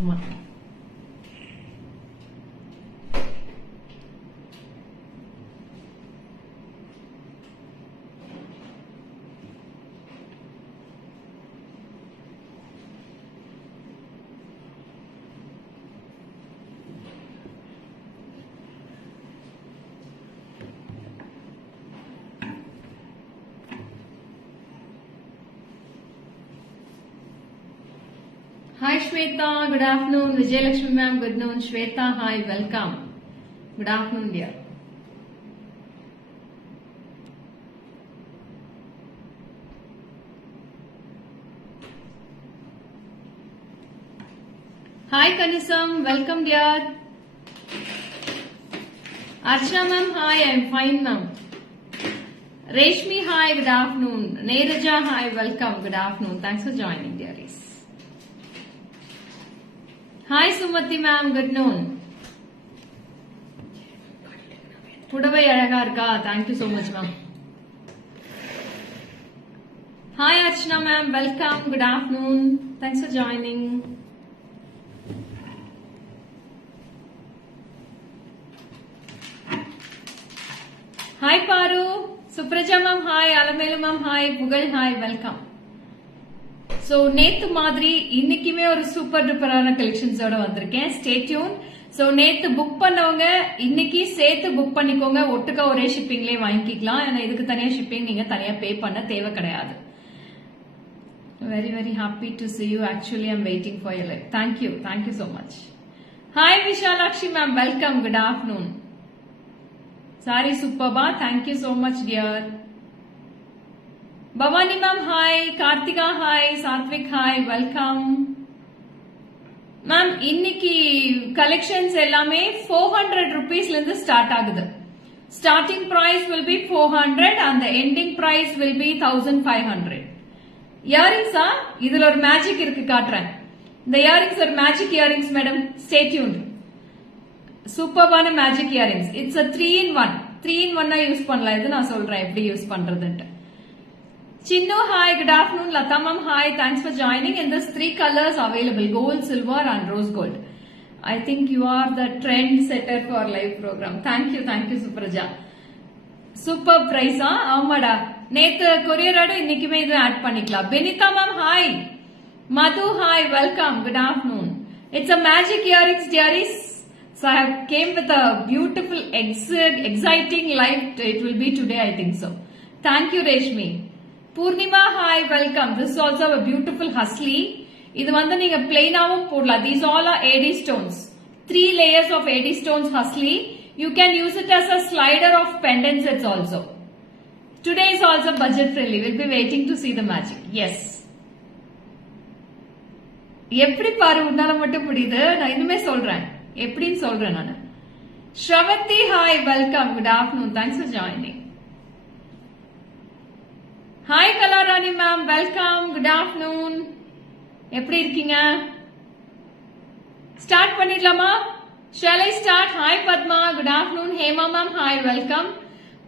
ஆமா. Hi Shweta, good afternoon. Vijay Lakshmi ma'am, good noon. Shweta, hi, welcome. Good afternoon dear. Hi Kanisam, welcome dear. Archana ma'am, hi, I am fine ma'am. Reshmi, hi, good afternoon. Neeraja, hi, welcome, good afternoon. Thanks for joining dearies. Hi Sumati ma'am, good noon. Pudavai alaga irukka, thank you so much ma'am. Hi Archana ma'am, welcome, good afternoon. Thanks for joining. Hi Paru, Supraja ma'am, hi, Alamelu ma'am, hi, Pugal, hi, welcome. So நேத்து மாதிரி இன்னைக்குமே ஒரு super டூப்பரான கலெக்ஷன்ஸோட வந்திருக்கேன். Stay tune. So நேத்து book பண்ணவங்க இன்னைக்கு சேர்த்து book பண்ணிக்கோங்க. ஒட்டுக்கா ஒரே ஷிப்பிங்லயே வாங்கிக்கலாம். ஏன்னா இதுக்கு தனியா ஷிப்பிங் நீங்க தனியா பே பண்ண தேவை கிடையாது. Very very happy to see you. Actually I'm waiting for your live. Thank you so much. Hi Vishalakshi ma'am, welcome, good afternoon. Sorry Superba, thank you so much dear. Bhavani ma'am, hi. Kartika, hi. Satvik, hi. Welcome. Ma'am, இன்னைக்கு collections எல்லாமே 400 rupees லிருந்து start ஆகுது. Starting price will be 400 and the ending price will be 1500. Earrings இதுல ஒரு magic இருக்கு காட்டுறேன். இந்த earrings ஒரு magic earrings madam. Stay tuned. சூப்பர்பான magic earrings. It's a 3-in-1. 3-in-1 use பண்ணலாம். இது நான் சொல்றேன் எப்படி யூஸ் பண்றதுன்னு. Chinnu, hi, good afternoon. Lata ma'am, hi, thanks for joining. In this 3 colors available, gold, silver and rose gold. I think you are the trend setter for live program. Thank you Supraja. Super price ஆமாடா. நேத்து courier ஆட இன்னைக்குமே இது add பண்ணிக்கலாம். Benita ma'am, hi. Madhu, hi, welcome, good afternoon. It's a magic earrings dearies. So I have came with a beautiful, exciting live. It will be today, I think so. Thank you Reshmi. Purnima, hi, welcome. This is also a beautiful husly. இது வந்து நீங்க plainாவும் போடலாம். These all are AD stones. 3 layers of AD stones husly. You can use it as a slider of pendant sets also. Today is also budget friendly. We'll be waiting to see the magic. Yes. எப்படி பாரு உன்னால மட்டும் புரியுது. நான் இன்னுமே சொல்றேன். எப்படின்னு சொல்றேன் நான். Shravati, hi, welcome. Good afternoon. Thanks for joining. Hi Kalarani ma'am, welcome, good afternoon. எப்படி இருக்கீங்க? Start பண்ணிடலாமா? Shall I start? Hi Padma, good afternoon. Hema ma'am, hi, welcome.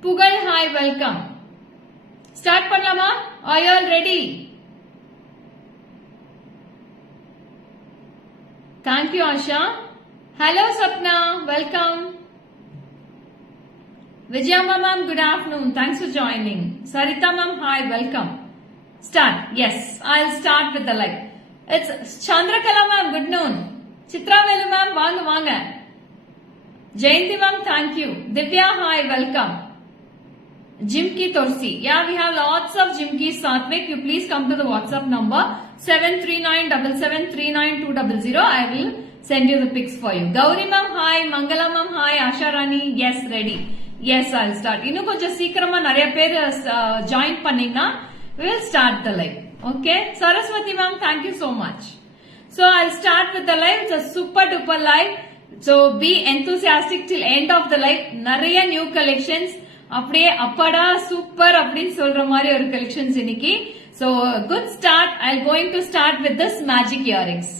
Pugal, hi, welcome. Start பண்ணலாமா? Are you all ready? Thank you Asha. Hello Sapna, welcome. Vijayamma ma'am, good afternoon. Thanks for joining. Sarita ma'am, hi, welcome. Start. Yes, I'll start with the live. It's Chandrakala ma'am, good noon. Chitra Velu ma'am, vaanga. Jayanti ma'am, thank you. Divya, hi, welcome. Jimki Torsi. Yeah, we have lots of Jimkis. Satvik, you please come to the WhatsApp number 73977392200. I will send you the pics for you. Gauri ma'am, hi. Mangala ma'am, hi. Asha Rani, yes, ready. Yes, I'll start. இன்னும் கொஞ்சம் சீக்கிரமா நிறைய பேர் join பண்ணீங்கன்னா we will start the live. Okay? Saraswati ma'am, thank you so much. So I'll start with the live. It's a super duper live. So be enthusiastic till end of the live. நிறைய new collections. அப்படியே அப்பாடா super அப்படின்னு சொல்ற மாதிரி ஒரு collections இன்னைக்கு. So good start. I'll going to start with this magic earrings.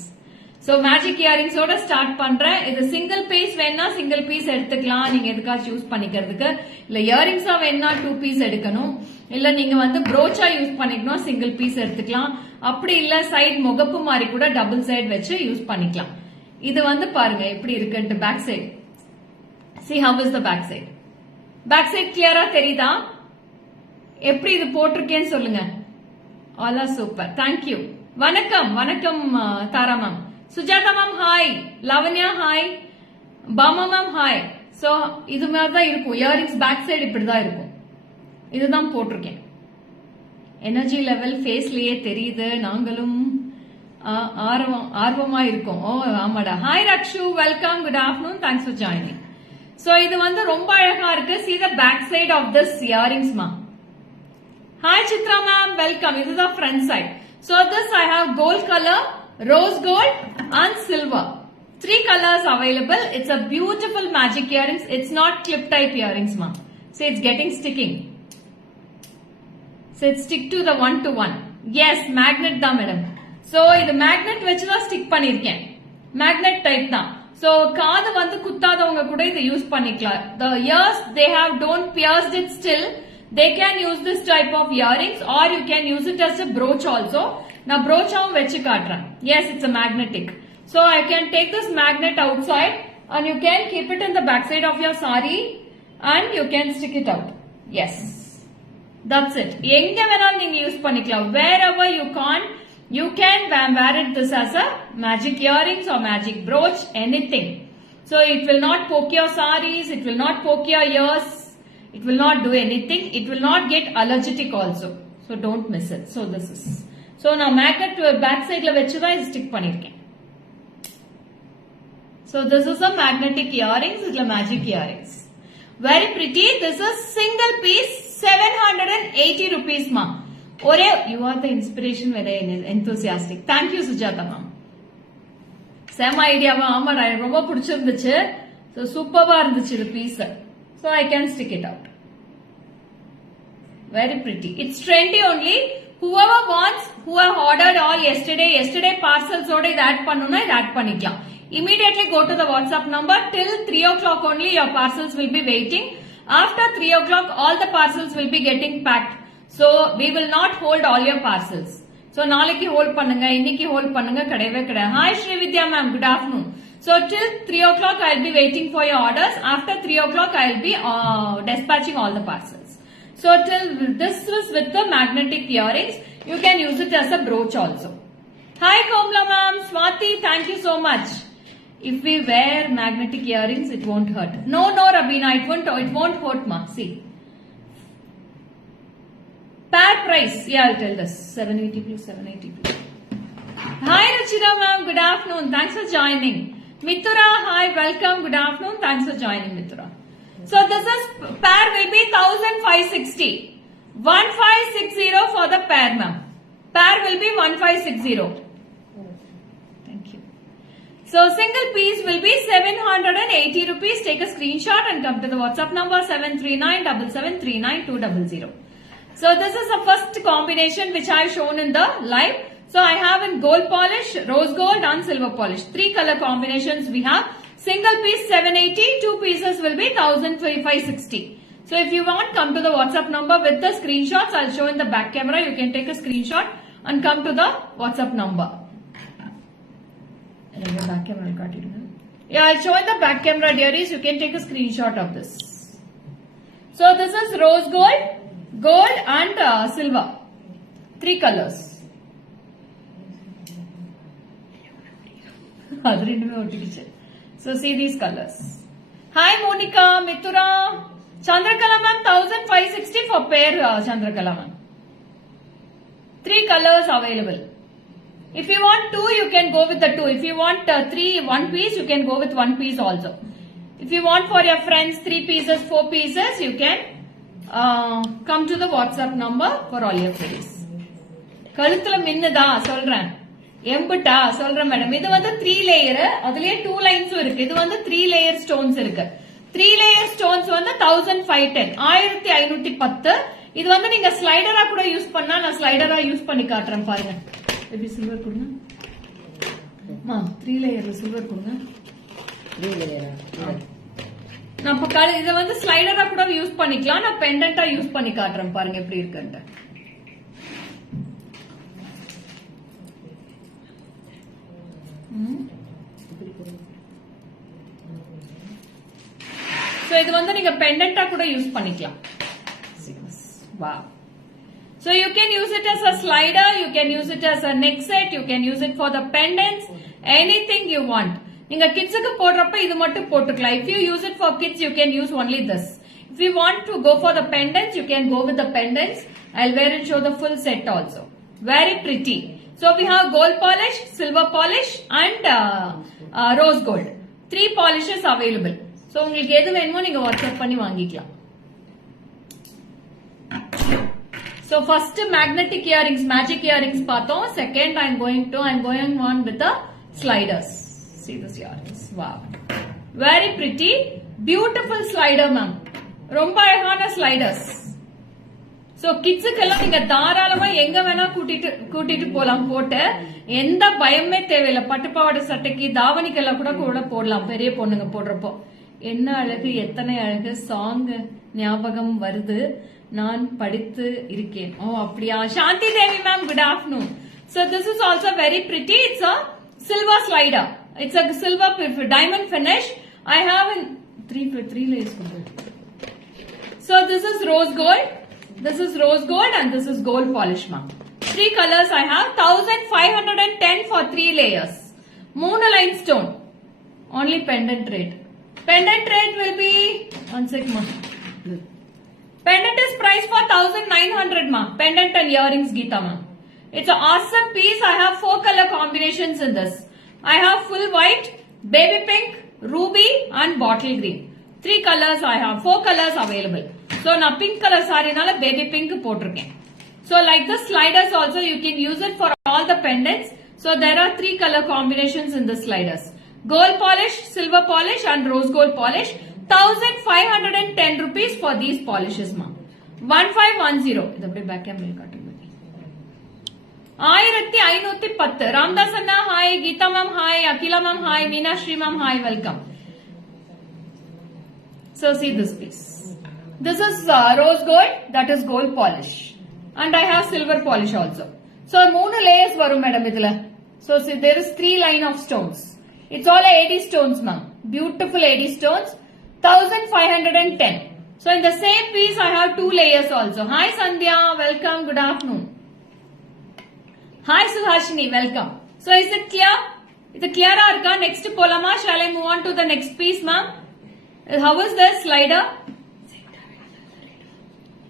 So magic earrings ஓட start பண்றேன். இது சிங்கிள் பீஸ் வேணா சிங்கிள் பீஸ் எடுத்துக்கலாம். நீங்க எதுக்கா சூஸ் பண்ணிக்கிறதுக்கு. இல்ல இயரிங்ஸா வேணா 2 பீஸ் எடுக்கணும். இல்ல நீங்க வந்து ப்ரோச்சா யூஸ் பண்ணிக்கணும் சிங்கிள் பீஸ் எடுத்துக்கலாம். அப்படி இல்ல சைடு முகப்பு மாதிரி கூட டபுள் சைடு வச்சு யூஸ் பண்ணிக்கலாம். இது வந்து பாருங்க எப்படி இருக்குன்னு back side. See how is the back side. Back side கிளியரா தெரியுதா? எப்படி இது போட்டிருக்கேன்னு சொல்லுங்க. ஆலா சூப்பர். தேங்க்யூ. வணக்கம் வணக்கம் Tara ma'am. Sujatha ma'am hi. Lavanya hi. Bama ma'am hi. So இது மாதிரி தான் இருக்கும். இயரிங்ஸ் பேக் சைடு இப்படிதான் இருக்கும். இதுதான் போட்டிருக்கேன். எனர்ஜி லெவல் ஃபேஸ்லயே தெரியுது. நாங்களும் ஆர்வமா இருக்கும். ஓ ஆமாடா. Hi Rakshu, welcome, good afternoon, thanks for joining. So இது வந்து ரொம்ப அழகா இருக்கு. See the back side of this earrings ma. Hi Chitra ma'am, welcome. This is the front side. So this I have gold color, rose gold and silver. 3 colors available. It's a beautiful magic earrings. It's not clip type earrings ma. See it's getting sticking. So it stick to the one to one. Yes, magnet da madam. So இது magnet வச்சு தான் stick பண்ணிருக்கேன். magnet type தான். So காது வந்து குத்தாதவங்க கூட இதை use பண்ணிக்கலாம். The ears they have don't pierced it still. They can use this type of earrings or you can use it as a brooch also. நான் broochவும் வச்சு காட்டுறேன். Yes, it's a magnetic. So I can take this magnet outside and you can keep it in the back side of your sari and you can stick it out. Yes. That's it. எங்க வேணாலும் நீங்க use பண்ணிக்கலாம். Wherever you can wear it this as a magic earrings or magic brooch, anything. So it will not poke your saris, it will not poke your ears, it will not do anything. It will not get allergic also. So don't miss it. So this is. So now magnet back side la vechu da stick பண்ணிருக்கேன். So this is a magnetic earrings, it's a magic earrings. Very pretty. This is single piece 780 rupees ma. ஒரே you are the inspiration, very enthusiastic. Thank you Sujata ma'am. செம ஐடியாவா? ஆமாடா, எனக்கு ரொம்ப பிடிச்சிருந்துச்சு. So சூப்பரா இருந்துச்சு இந்த piece. So I can stick it out. Very pretty. It's trendy only. Whoever wants, who have ordered all yesterday parcels ஓட இது ஆட் பண்ணனும்னா இது ஆட் பண்ணிக்கலாம். Immediately go to the WhatsApp number. Till 3 o'clock only your parcels will be waiting. After 3 o'clock all the parcels will be getting packed. So we will not hold all your parcels. So நாளைக்கு hold பண்ணுங்க, இன்னைக்கு hold பண்ணுங்க கிடையவே கிடையாது. Hi Srividya ma'am, good afternoon. So till 3 o'clock I will be waiting for your orders. After 3 o'clock I will be dispatching all the parcels. So till this was with the magnetic earrings. You can use it as a brooch also. Hi Komla ma'am, Swati, thank you so much. If we wear magnetic earrings it won't hurt. No Rabina, it won't hurt ma. See. Pair price, yeah, I'll tell this. 780 plus 780 plus. Hi Ruchira ma'am, good afternoon. Thanks for joining. Mithura, hi, welcome. Good afternoon. Thanks for joining, Mithura. So this is pair will be 1560. 1560 for the pair, ma'am. Pair will be 1560. Thank you. So single piece will be 780 rupees. Take a screenshot and come to the WhatsApp number 73977399200. So this is the first combination which I have shown in the live. So I have in gold polish, rose gold and silver polish. 3 color combinations we have. Single piece 780, 2 pieces will be 1560. So if you want, come to the WhatsApp number with the screenshots. I'll show in the back camera. You can take a screenshot and come to the WhatsApp number. Back camera, yeah, I'll show in the back camera, dearies. You can take a screenshot of this. So this is rose gold, gold and silver. 3 colors. So see these colors. Hi Monica, Mithura, Chandrakala ma'am, 1560 for pair Chandrakala ma'am. 3 colors available. If you want 2, you can go with the 2. If you want 3, 1 piece, you can go with 1 piece also. If you want for your friends 3 pieces, 4 pieces, you can come to the WhatsApp number for all your queries. கழுத்துல மின்னுதா சொல்றேன், எம்புட்டா சொல்றேன் madam. இது வந்து 3 layer, அதுலயே 2 லைன்ஸும் இருக்கு. இது வந்து 3 layer stones இருக்கு. 3 லேயர் ஸ்டோன்ஸ் வந்து 1510, 1510. இது வந்து நீங்க ஸ்லைடரா கூட யூஸ் பண்ணா, நான் ஸ்லைடரா யூஸ் பண்ணி காட்டுறேன் பாருங்க. எப்படி சில்வர் கொடுங்க, 3 லேயர்ல சில்வர் கொடுங்க. 3 லேயரா? நான் இத வந்து ஸ்லைடரா கூட யூஸ் பண்ணிக்கலாம். நான் பெண்டன்ட்டா யூஸ் பண்ணி காட்டுறேன் பாருங்க எப்படி இருக்குன்னு. இது வந்து நீங்க பெண்டன்ட்டா கூட யூஸ் பண்ணிக்கலாம். Wow. So you can use it as a slider, you can use it as a neck set, you can use it for the pendants, anything you want. நீங்க கிட்ஸுக்கு போடுறப்ப இது மட்டும் போட்டுக்கலாம். If you use it for kids, you can use only this. If you want to go for the pendants, you can go with the pendants. I'll wear and show the full set also. Very pretty. So we have gold polish, silver polish and rose gold. 3 polishes available. So உங்களுக்கு எது வேணுமோ நீங்க WhatsApp பண்ணி வாங்கிக்கலாம். So first magnetic earrings, magic earrings பார்த்தோம். Second I'm going on with the sliders. See this earrings. Wow. Very pretty. Beautiful slider ma'am. ரொம்ப அழகான sliders. So கிட்ஸுக்கெல்லாம் நீங்க தாராளமா எங்க வேணா கூட்டிட்டு போலாம். போட்டு எந்த பயமே தேவையில்லை. பட்டுப்பாவாடை சட்டைக்கு தாவணிக்கெல்லாம் கூட போடலாம். பெரிய பொண்ணுங்க போடுறப்போ என்ன அழகு, எத்தனை அழகு. சாங் ஞாபகம் வருது, நான் படித்து இருக்கேன். ஓ அப்படியா. Shanthi Devi ma'am, good afternoon. So this is also very pretty. It's a silver slider. It's a silver diamond finish. I have in three layers. So this is rose gold. This is rose gold and this is gold polish ma'am. 3 colors I have. 1510 for 3 layers. Monoline stone. Only pendant rate. Pendant rate will be 1 sec ma'am. Pendant is priced for 1900 ma. Pendant and earrings Geeta ma. It's an awesome piece. I have 4 color combinations in this. I have full white, baby pink, ruby and bottle green. 3 colors I have. 4 colors available. So na pink color saree nala baby pink potiruken. So like the sliders also you can use it for all the pendants. So there are 3 color combinations in the sliders. Gold polish, silver polish and rose gold polish. 1510 rupees for these polishes ma. 1510. இது அப்படியே back camera காட்டுங்க. 1510. ராமதாஸ் அண்ணா hi, Geetha ma'am hi, Akila ma'am hi, Meenashree ma'am hi, welcome. So see this piece. This is rose gold, that is gold polish. And I have silver polish also. So 3 layers varum madam idhula. So see there is 3 line of stones. It's all 80 stones ma'am. Beautiful 80 stones. 1510. So in the same piece I have 2 layers also. Hi Sandhya, welcome, good afternoon. Hi Suhashini, welcome. So is it clear? Is it clear arka? Next polama, shall I move on to the next piece ma'am? How is this slider?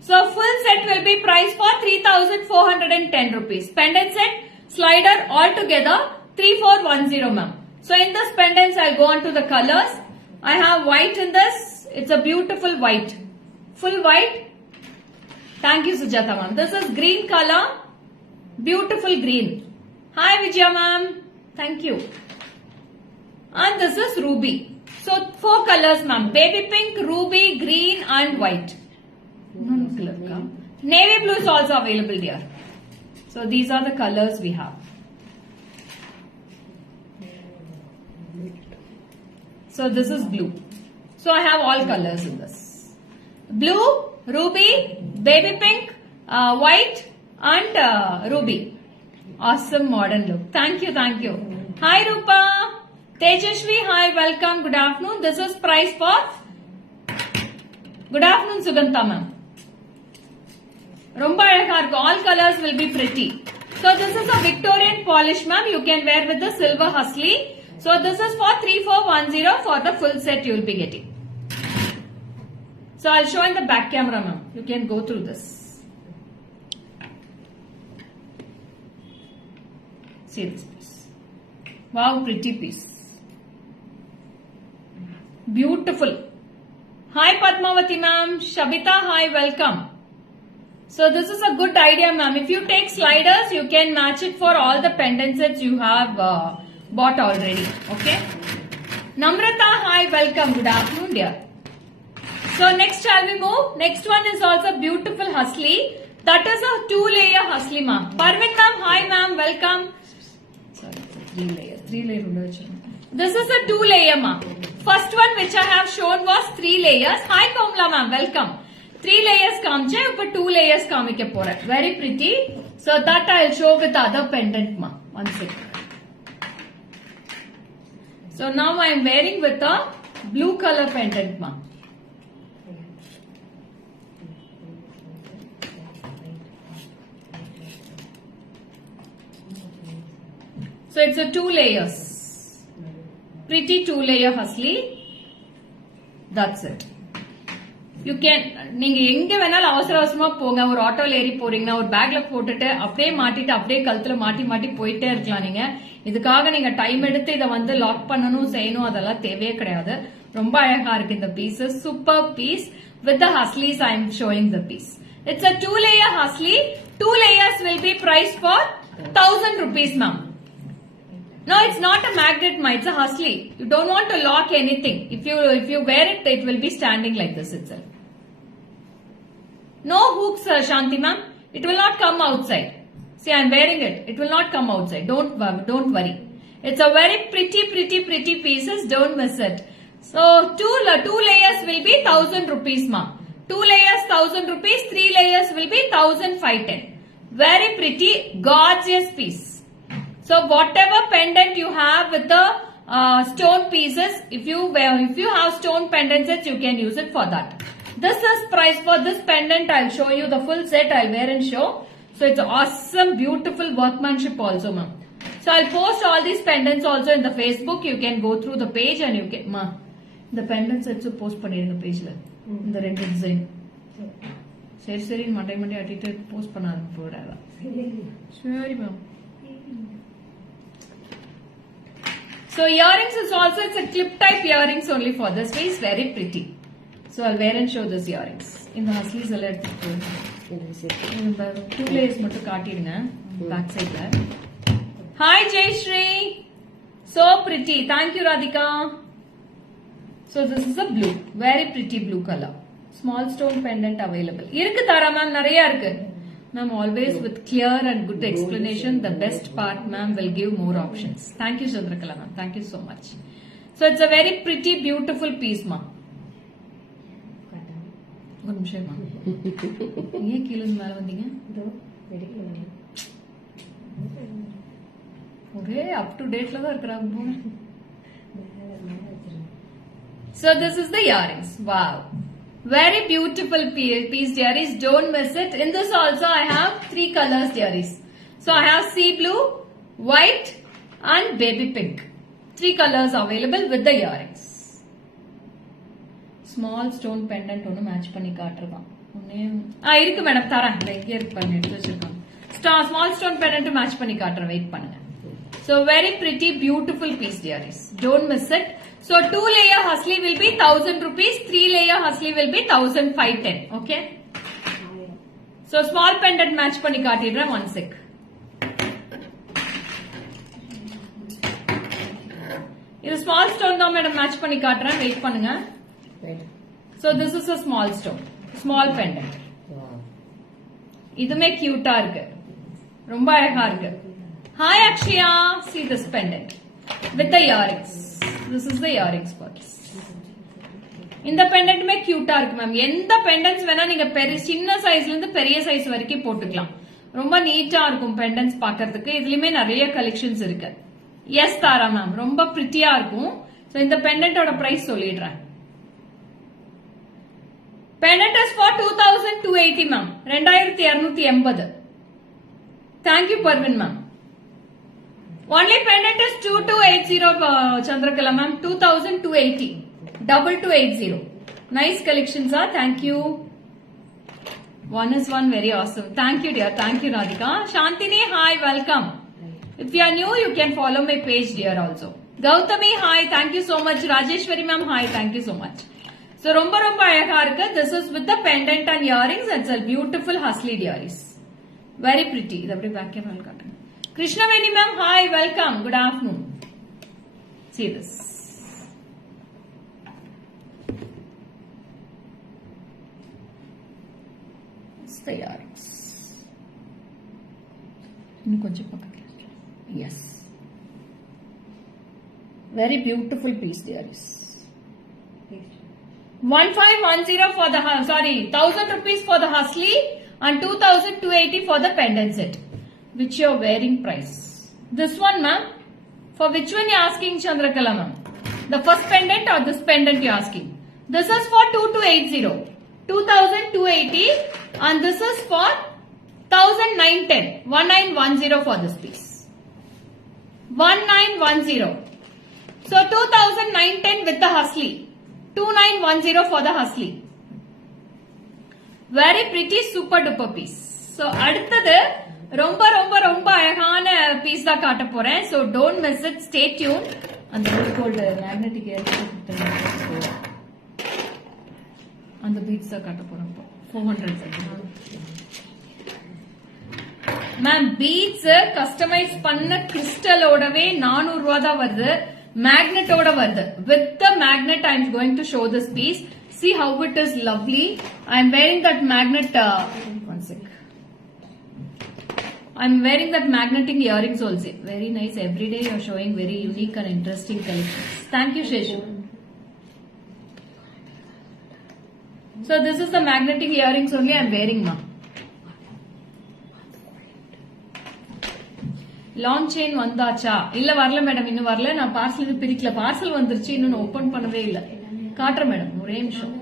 So full set will be priced for 3410 rupees. Pendant set, slider all together 3410 ma'am. So in this pendants I'll go on to the colors. I have white in this. It's a beautiful white. Full white. Thank you Sujata ma'am. This is green color. Beautiful green. Hi Vijaya ma'am. Thank you. And this is ruby. So 4 colors ma'am. Baby pink, ruby, green and white. Navy blue is also available dear. So these are the colors we have. So this is blue. So I have all colors in this. Blue, ruby, baby pink, white and ruby. Awesome modern look. Thank you, thank you. Hi Rupa. Tejashvi, hi, welcome. Good afternoon. This is price for... Good afternoon Sugantha ma'am. Romba azhaga irukku. All colors will be pretty. So this is a Victorian polish ma'am. You can wear with the silver husly. So this is for 3410 for the full set you will be getting. So I'll show in the back camera ma'am. You can go through this. See this piece. Wow, pretty piece. Beautiful. Hi Padmavati ma'am. Shabita hi, welcome. So this is a good idea ma'am. If you take sliders you can match it for all the pendant sets you have bought already. Okay. Namrata hi, welcome. Good afternoon dear. So next shall we move? Next one is also beautiful husly. That is a 2-layer husly ma'am. Parvin ma'am hi ma'am, welcome. Sorry, 3 layer. This is a 2-layer ma'am. First one which I have shown was 3 layers. Hi Komla ma'am, welcome. 3 layers kaamche, uppa 2 layers kaamike pore. Very pretty. So that I will show with other pendant ma'am. One second. So now I am wearing with a blue color pendant ma'am. it's a 2 layers. Pretty 2-layer Hasli. That's it. You can நீங்க எங்க வேணாலும் அவசர அவசரமா போங்க. ஒரு ஆட்டோல ஏறி போறீங்கன்னா ஒரு பேக்ல போட்டுட்டு அப்படியே மாட்டிட்டு அப்படியே கழுத்துல மாட்டி மாட்டி போயிட்டே இருக்கலாம். நீங்க இதுக்காக நீங்க டைம் எடுத்து இதை வந்து லாக் பண்ணணும் செய்யணும் அதெல்லாம் தேவையே கிடையாது. ரொம்ப அழகா இருக்கு இந்த pieces. Super piece with the haslis. I am showing the piece. It's a 2-layer hasli. 2 layers will be priced for 1000 rupees, ma'am. No, it's not a magnet, ma. It's a hasli. You don't want to lock anything. If you wear it, it will be standing like this itself. No hooks, Shanti ma'am. It will not come outside. See, I'm wearing it. It will not come outside. Don't worry. It's a very pretty pieces. Don't miss it. So two layers will be 1000 rupees, ma'am. 2 layers 1000 rupees. 3 layers will be 1510. Very pretty, gorgeous piece. So whatever pendant you have with the stone pieces, if you have stone pendant sets, you can use it for that. This is price for this pendant. I'll show you the full set. I'll wear and show. So it's awesome, beautiful workmanship also, ma'am. So I'll post all these pendants also in the Facebook. You can go through the page and you can, ma, the pendant sets post பண்ணிருங்க பேஜ்ல. இந்த ரெண்டு design. சரி மண்டை அட்டிட்டு post பண்ண ஆரம்பிப்போம். சரி ma'am. So earrings is also, it's a clip type earrings only for this piece. Very pretty. So I'll wear and show this earrings. In the haslis alla eduthu 2 layers மட்டும் காட்டிடுங்க back சைடுல. Hi Jayashree. So pretty. Thank you Radhika. So this is a blue. Very pretty blue color. Small stone pendant available. இருக்கு தாரா ma'am நிறைய இருக்கு. Ma'am, always with clear and good explanation, the best part, ma'am, will give more options. Thank you, Chandrakala, ma'am. Thank you so much. So it's a very pretty, beautiful piece, ma'am. ஒரு நிமிஷம் ma'am. ஏன் கீழ இருந்து மேல வந்தீங்க? ஒரே up to டேட்ல தான் இருக்கறாங்க போங்க. So this is the earrings. Wow. Very beautiful piece, dearies. Don't miss it. In this also I have 3 colors, dearies. So I have sea blue, white and baby pink. 3 colors available with the earrings. Small stone pendant ஒன்னு match பண்ணி காட்டுறதான். இருக்கு madam தரேன். இங்கே இருக்கு பாருங்க எடுத்து வச்சிருக்காங்க. Small stone pendant match பண்ணி காட்டுறேன். வெயிட் பண்ணுங்க. So very pretty, beautiful piece, dearies. Don't miss it. So 2-layer hasli will be 1000 rupees. 3-layer hasli will be 1510. Okay. So small pendant match பண்ணி காட்டிடுறேன். One sec. இது small stone தான் madam match பண்ணி காட்டுறேன். Wait பண்ணுங்க. So this is a small stone. Small pendant. இதுமே கியூட்டா இருக்கு. ரொம்ப அழகா இருக்கு. Hi Akshaya. See this pendant with the earrings. This is the earrings for this. இந்த பெண்டன்ட்மே கியூட்டா இருக்கு மேம். எந்த பெண்டன்ட்ஸ் வேணா நீங்க சின்ன சைஸ்ல இருந்து பெரிய சைஸ் வரைக்கும் போட்டுக்கலாம். ரொம்ப நீட்டா இருக்கும் பெண்டன்ட்ஸ் பாக்கிறதுக்கு. இதுலயுமே நிறைய கலெக்ஷன்ஸ் இருக்கு. எஸ் தாரா மேம். ரொம்ப பிரிட்டியா இருக்கும். சோ இந்த பெண்டன்ட்டோட பிரைஸ் சொல்லிடுறேன். Pendant is for 2280 ma'am. 2280. Thank you Parvin ma'am. Only pendant is 2280 Chandrakala ma'am. 2280. 2280. Nice collections are. Thank you. One is one. Very awesome. Thank you dear. Thank you Radhika. Shantini, hi. Welcome. If you are new, you can follow my page dear also. Gautami, hi. Thank you so much. Rajeshwari ma'am, hi. Thank you so much. So ரொம்ப அழகா இருக்கு. This is with the pendant and earrings. It's a beautiful hasli dearies. Very pretty. இது அப்படியே back கேமரால காட்டுங்க. Krishnaveni ma'am, hi, welcome. Good afternoon. See this. It's the earrings. Yes. Very beautiful piece, dearies. 1510 for the 1000 rupees for the hasli and 2280 for the pendant set. Which you're wearing price. This one ma'am. For which one you're asking Chandrakala ma'am? The first pendant or this pendant you're asking? This is for 2280. 2280 and this is for 1910. 1910 for this piece. 1910. So 2009-10 with the Husly. 2910 for the Husly. Very pretty super duper piece. So அடுத்தது ரொம்ப ரொம்ப ரொம்ப அழகான piece தான் காட்ட போறேன். So don't miss it. Stay tuned. அந்த gold magnetic அந்த பீட்ஸ் தான் காட்ட போறோம். 400. மேம் பீட்ஸ் கஸ்டமைஸ் பண்ண கிறிஸ்டலோடவே 400 ரூபாய் தான் வருது. மேக்னெட்டோட வருது. With the magnet I am going to show this piece. See how it is lovely. I am wearing that magnet. One sec. I am wearing that magnetic earrings also. Very nice. Every day you are showing very unique and interesting collections. Thank you, Sheshu. So this is the magnetic earrings only I am wearing, ma. Launch chain வந்தாச்சா? இல்ல வரல madam, இன்னும் வரல. நான் parcel பிரிக்கல. Parcel வந்துருச்சு, இன்னும் open பண்ணவே இல்ல. காட்டுறேன் மேடம், ஒரே நிமிஷம்.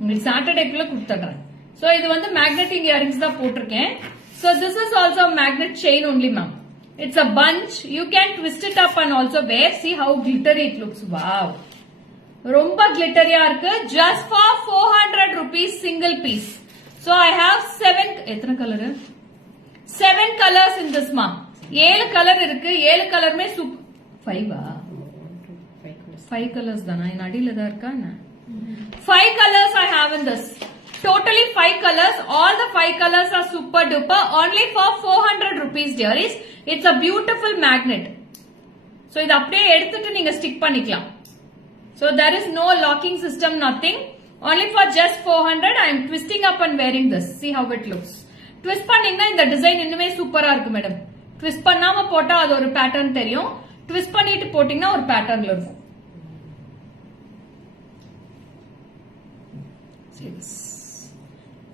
உங்களுக்கு சாட்டர்டேக்குள்ள கொடுத்துறேன். சோ இது வந்து மேக்னெட்டிக் இயரிங்ஸ் தான் போட்டிருக்கேன். So this is also a magnet chain only, ma'am. It's a bunch. You can twist it up and also wear. See how glittery it looks. Wow. Romba glittery irukku. Just for 400 rupees single piece. So I have 7. Ethna color? 7 colors in this, ma'am. 7 color irukku. 7 color mein 5 5 colors dana. In adila da irka na? 5 colors I have in this. Totally 5 colors. All the 5 colors are super duper. Only for 400 rupees, dearies. It's a beautiful magnet. So இது அப்படியே எடுத்துட்டு நீங்க stick பண்ணிக்கலாம். So there is no locking system, nothing. Only for just 400. I am twisting up and wearing this. See how it looks. Twist பண்ணீங்கன்னா இந்த design இன்னுமே சூப்பரா இருக்கு மேடம். Twist பண்ணாம போட்டா அது ஒரு பேட்டர்ன் தெரியும். Twist பண்ணிட்டு போட்டீங்கன்னா ஒரு பேட்டர்ன்ல இருக்கும். See this.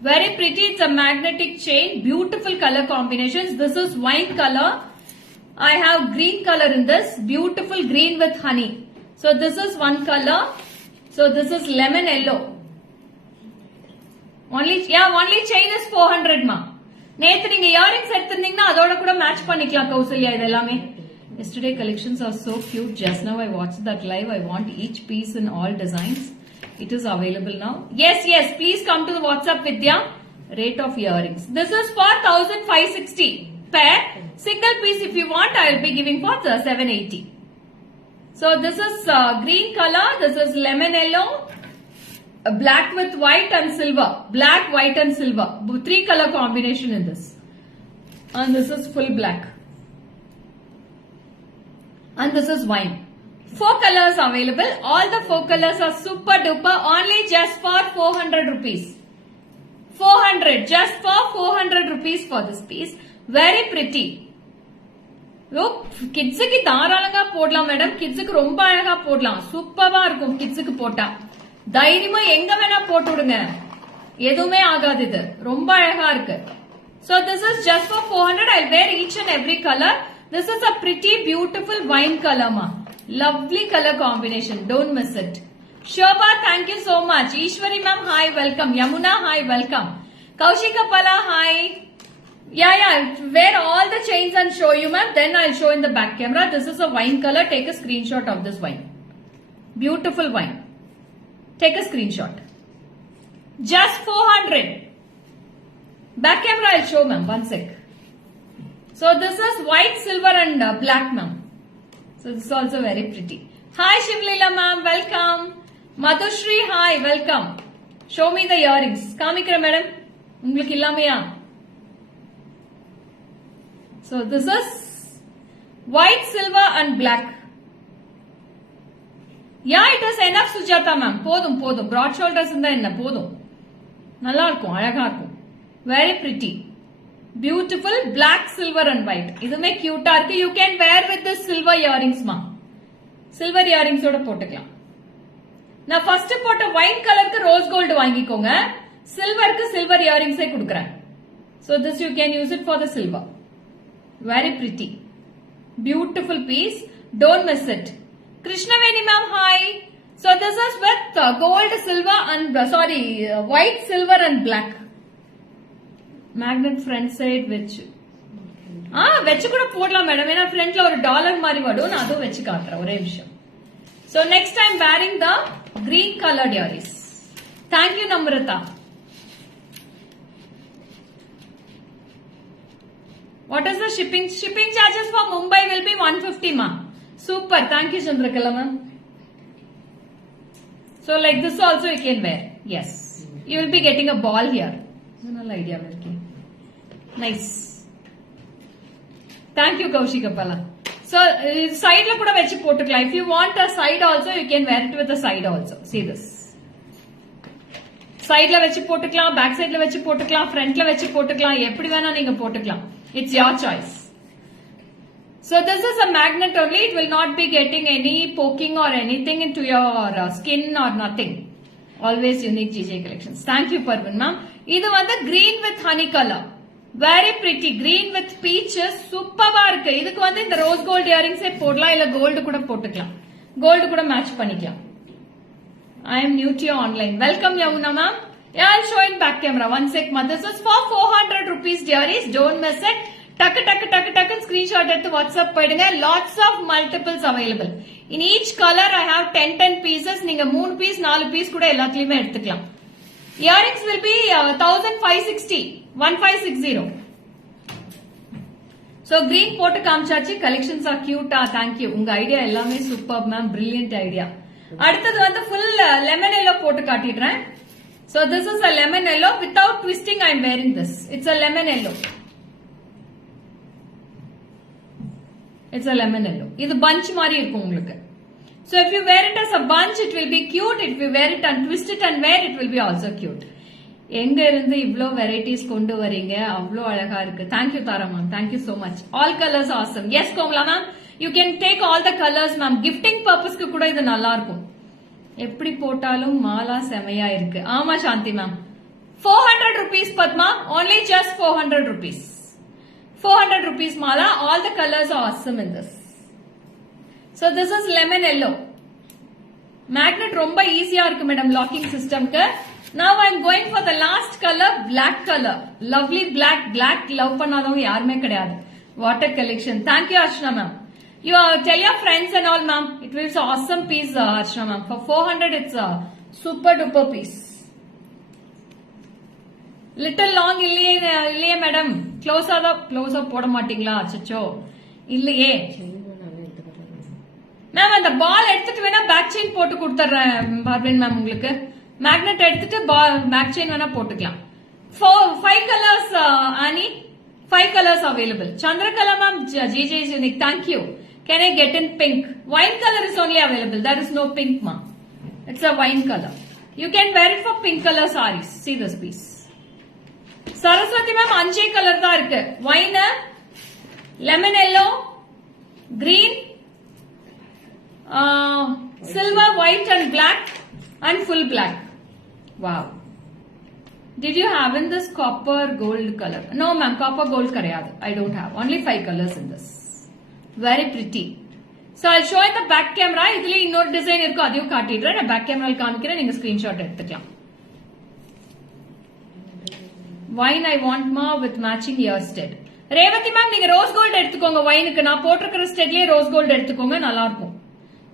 Very pretty. It's a magnetic chain. Beautiful color combinations. This is wine color. I have green color in this. Beautiful green with honey. So this is one color. So this is lemon yellow. Only chain is 400 ma. நேத்து நீங்க earrings எடுத்திருந்தீங்கன்னா அதோட கூட match பண்ணிக்கலாம் கௌசல்யா. இது எல்லாமே yesterday collections are so cute. Just now I watched that live. I want each piece in all designs. It is available now. Yes, please come to the WhatsApp Vidya. Rate of earrings. This is for 1560 pair. Single piece if you want, I will be giving for 780. So this is green color. This is lemon yellow. Black with white and silver. Black, white and silver. 3 color combination in this. And this is full black. And this is wine. 4 colors available. All the 4 colors are super duper. Only just for 400 rupees. 400. Just for 400 rupees for this piece. Very pretty. Look, kids க்கு தாராளமா போடலாம் madam. kids க்கு ரொம்ப அழகா போடலாம். சூப்பரா இருக்கும் kids க்கு போட்டா. தைரியமா எங்க வேணா போட்டு விடுங்க. எதுவுமே ஆகாது இது. ரொம்ப அழகா இருக்கு. So this is just for 400. I'll wear each and every color. This is a pretty beautiful wine color, ma. Lovely color combination. Don't miss it. Shobha, thank you so much. Ishwari ma'am, hi, welcome. Yamuna, hi, welcome. Kaushika Pala, hi. Yeah. Wear all the chains and show you, ma'am. Then I'll show in the back camera. This is a wine color. Take a screenshot of this wine. Beautiful wine. Take a screenshot. Just 400. Back camera I'll show, ma'am. One sec. So this is white, silver and black, ma'am. So this is also very pretty. Hi Shivlila ma'am, welcome. Madhushri, hi, welcome. Show me the earrings. Kamikra madam. Ungalku illamiya. So this is white, silver and black. Yeah, it is enough Sujata ma'am. Podum. Broad shoulders inda enna podum. Nalla irukum, alaga irukum. Very pretty. Beautiful black, silver and white. இதுமே கியூட்டா இருக்கு. You can wear with the silver earrings, ma. Silver earrings ஓட போட்டுக்கலாம். நான் first போட்ட white கலருக்கு rose gold வாங்கிக்கோங்க. சில்வருக்கு silver இயரிங்ஸே கொடுக்கறேன். So this you can use it for the silver. Very pretty. Beautiful piece. Don't miss it. Krishnaveni ma'am, hi. So this is with gold, silver and white, silver and black. Magnet front side which வெச்சு கூட போடலாம் madam. ஏன்னா ஃப்ரண்ட்ல ஒரு dollar மாதிரி வரும். நான் அதுவும் வெச்சு காட்டுறேன் ஒரே நிமிஷம். So next I'm wearing the green colored earrings. Thank you Namrata. What is the shipping? Shipping charges for Mumbai will be 150 ma. Super. Thank you Chandrakala ma'am. So like this also you can wear. Yes. You will be getting a ball here. No idea. Nice. Thank you Kaushika Pala. So side la kuda vechi potukkalam. If you want a side also you can wear it with a side also. See this. Side la vechi potukkalam, back side la vechi potukkalam, front la vechi potukkalam, eppadi vena neenga potukkalam. It's your choice. So this is a magnet only. It will not be getting any poking or anything into your skin or nothing. Always unique GJ collections. Thank you Parvin ma'am. Idu vanda green with honey color. Very pretty. Green with peaches. Superba irukku. Idukku vanda indha rose gold earrings e podala illa gold kuda potukkalam. Gold kuda match panikalam. I am new to your online. Welcome Yamuna ma'am. Yeah, I'll show in back camera. One sec ma. This is for 400 rupees dearies. Don't miss it. Tuck screenshot at the WhatsApp poidunga. Lots of multiples available. In each color I have 10 pieces. Neenga 3 piece 4 piece kuda ellathiliyume eduthukalam. Earrings will be 1560. 1560. So green போட்டு காமிச்சாச்சு. collections are cute. Thank you. உங்க idea எல்லாமே superb ma'am. Brilliant idea. அடுத்தது வந்து full lemon yellow போட்டு காட்டிடுறேன். So this is a lemon yellow. Without twisting I am wearing this. It's a lemon yellow. It's a lemon yellow. இது bunch மாதிரி இருக்கும் உங்களுக்கு. So if you wear it as a bunch it will be cute. If you wear it and twist it and wear it will be also cute. எங்க இருந்து இவ்ளோ varieties கொண்டு வரீங்க, அவ்ளோ அழகா இருக்கு. Thank you Tara ma'am. Thank you so much. All colors awesome. Yes Komala ma'am. You can take all the colors ma'am. Gifting purpose க்கு கூட இது நல்லா இருக்கும். எப்படி போட்டாலும் மாலா செமையா இருக்கு. ஆமா சாந்தி ma'am. 400 rupees Padma. Only just 400 rupees. 400 rupees mala. All the colors are awesome in this. So this is lemon yellow. Magnet romba easy ah irukku madam locking system ku. Now I am going for the last color, black color. Lovely black love பண்ணாதவங்க யாருமே கிடையாது. What a collection. Thank you Archana ma'am. You tell your friends and all ma'am. It will be an awesome piece Archana ma'am. For 400 it's a super duper piece. Little long இல்லையே madam. க்ளோஸா போட மாட்டீங்களா? அச்சச்சோ இல்லையே ma'am. அந்த பால் எடுத்துட்டு வேணா back chain போட்டு கொடுத்துறேன் பார்பின் மேம் உங்களுக்கு. மேக்னெட் எடுத்துட்டு பேக் செயின் வேணா போட்டுக்கலாம். 5 colors Ani. 5 colors available. Chandrakala ma'am, GJ is unique. Thank you. Can I get in pink? Wine color is only available. There is no pink ma'am. It's a wine color. You can wear it for pink color sarees. See this piece. Saraswati ma'am, 5 color da irukku. Wine, lemon yellow, green, silver, white and black and full black. Wow. Did you have in this copper gold color? No ma'am, copper gold kariyadu. I don't have. Only 5 colors in this. Very pretty. So I'll show in the back camera. Idhile innor design irukku adiyum kaatidren. Na back camera la kaamikren, neenga screenshot eduthukalam. Wine I want ma with matching ear stud. Revati ma'am, neenga rose gold eduthukonga wine ku. Na potirukra stud liye rose gold eduthukonga, nalla irukum.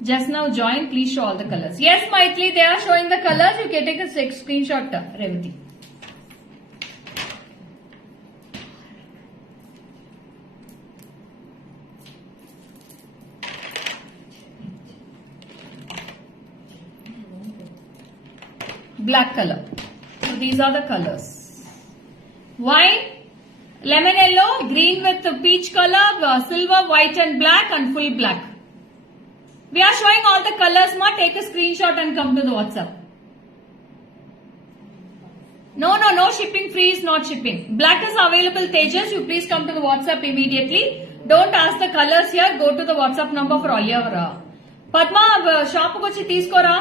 Just now join, please show all the colors. Yes Maithili, they are showing the colors. You can take a screenshot Revati. Black color. So these are the colors. Wine, lemon yellow, green with peach color, silver, white and black and full black. We are showing all the colors ma. Take a screenshot and come to the WhatsApp. No shipping. Free is not shipping. Black is available Tejas. You please come to the WhatsApp immediately. Don't ask the colors here. Go to the WhatsApp number for all your Padma shop ku vachi teeskora.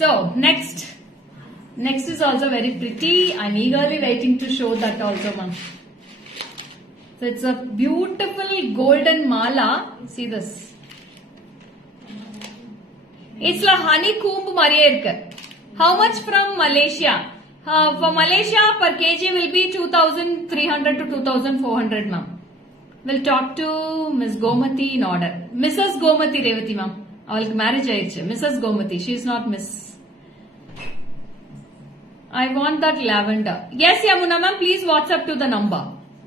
So next is also very pretty. I'm eagerly waiting to show that also ma'am. So it's a beautiful golden mala. See this. It's like honeycomb mariye irukku. How much from Malaysia? For Malaysia, per kg will be 2,300 to 2,400, ma'am. We'll talk to Miss Gomati in order. Mrs. Gomati Revati, ma'am. Avalku marriage aichu. Mrs. Gomati. She is not Miss. I want that lavender. Yes, Yamuna, ma'am. Please WhatsApp to the number.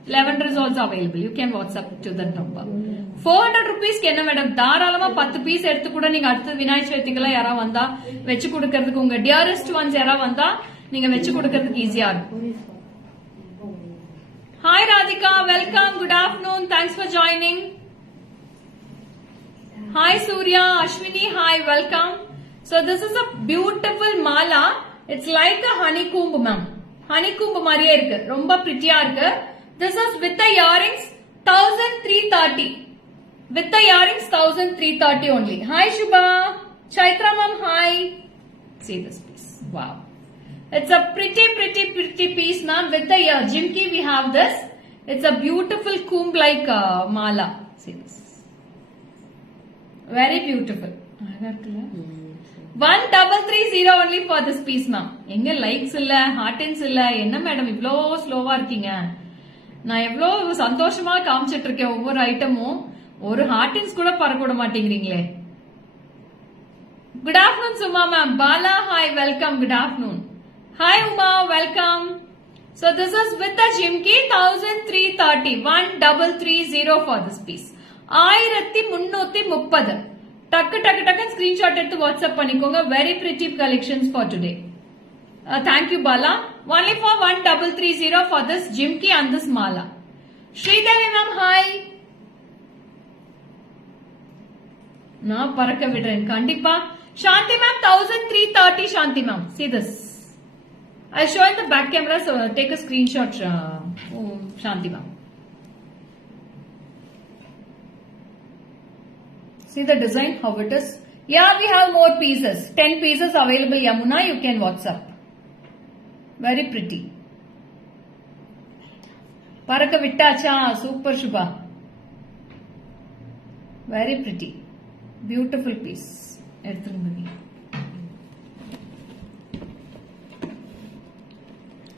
Lavender is also available. You can WhatsApp to that number. 400 rupees க்கு என்ன madam தாராளமா 10 piece எடுத்து கூட நீங்க அடுத்த விநாயகர் சதுர்த்திக்குலாம் யாரா வந்தா வெச்சு கொடுக்கிறதுக்கு உங்க டியரஸ்ட் ஒன்ஸ் யாரா வந்தா நீங்க வெச்சு கொடுக்கிறதுக்கு ஈஸியா இருக்கும். Hi Radhika, welcome. Good afternoon. Thanks for joining. Hi Surya, Ashwini, hi, welcome. So this is a beautiful mala. It's like a honeycomb, ma'am. Honeycomb mariye irukku. Romba pretty-ஆ இருக்கு. This is with the earrings 1330. With the earrings 1330 only. Hi Shubha. Chaitra ma'am, hi. See this piece. Wow. It's a pretty piece, ma'am. With the jimki we have this. It's a beautiful comb-like mala. See this. Very beautiful. 1330 only for this piece, ma'am. எங்க likes இல்ல, ஹார்டின்ஸ் இல்ல, என்ன madam இவ்ளோ ஸ்லோவா இருக்கீங்க? நான் எவ்ளோ சந்தோஷமா காமிச்சிட்டு இருக்கேன் ஒவ்வொரு ஐட்டமும். ஒரு ஹார்டின்ஸ் கூட பறக்க விட மாட்டேங்கிறீங்களே. Good afternoon, Suma ma'am. Bala, hi, welcome. Good afternoon. Hi Uma, welcome. So this is with the jimki 1330. 1330 for this piece. 1330. Takku screenshot எடுத்து WhatsApp பண்ணிக்கோங்க. Very pretty collections for today. Thank you Bala. Only for 1330 for this jimki and this mala. Sridevi ma'am, hi. நான் பறக்க விடுறேன் கண்டிப்பா. Shanti ma'am, 1330 Shanti ma'am. See this. I'll show in the back camera, so take a screenshot, Shanti ma'am. See the design, how it is. Yeah, we have more pieces. 10 pieces available, Yamuna. You can WhatsApp. Very pretty. Paraka vittacha, super Shubha. Very pretty. Beautiful piece.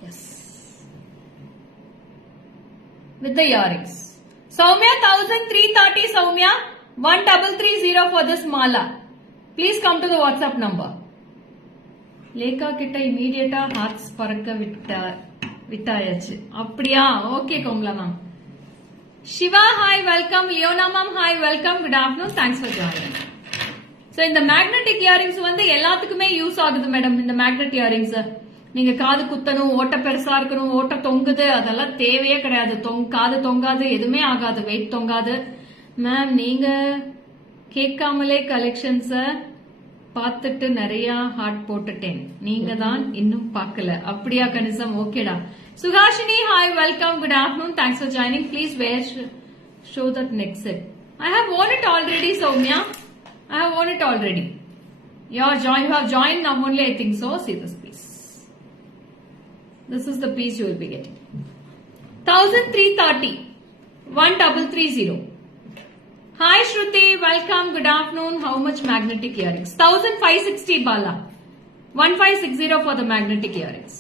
Yes. With the earrings. Soumya, 1330 Soumya. 1330 for this mala. Please come to the WhatsApp number. Lekha kitta immediate hearts parakka vittayachu. Apdiya? Okay, Komla ma'am. Shiva, hi, welcome. Leona ma'am, hi, welcome. Good afternoon. Thanks for joining. So in the magnetic earrings வந்து எல்லாத்துக்குமே use ஆகுது madam. இந்த magnet earrings நீங்க காது குத்தணும், ஓட்ட பெருசா இருக்கணும், ஓட்ட தொங்குது, அதெல்லாம் தேவையே கிடையாது. காது தொங்காது, எதுவுமே ஆகாது, வெயிட் தொங்காது. மேம் நீங்க கேட்காமலே கலெக்ஷன்ஸ பார்த்துட்டு நிறைய ஹார்ட் போட்டுட்டேன். நீங்க தான் இன்னும் பார்க்கல. அப்படியா கணிசம்? ஓகேடா. Suhashini, hi, welcome. Good afternoon. Thanks for joining. Please show that next set. I have worn it already, Soumya. I have worn it already. You have joined now only, I think so. See this piece. This is the piece you will be getting. 1330. 1330. Hi Shruti, welcome. Good afternoon. How much magnetic earrings? 1560 Bala. 1560 for the magnetic earrings.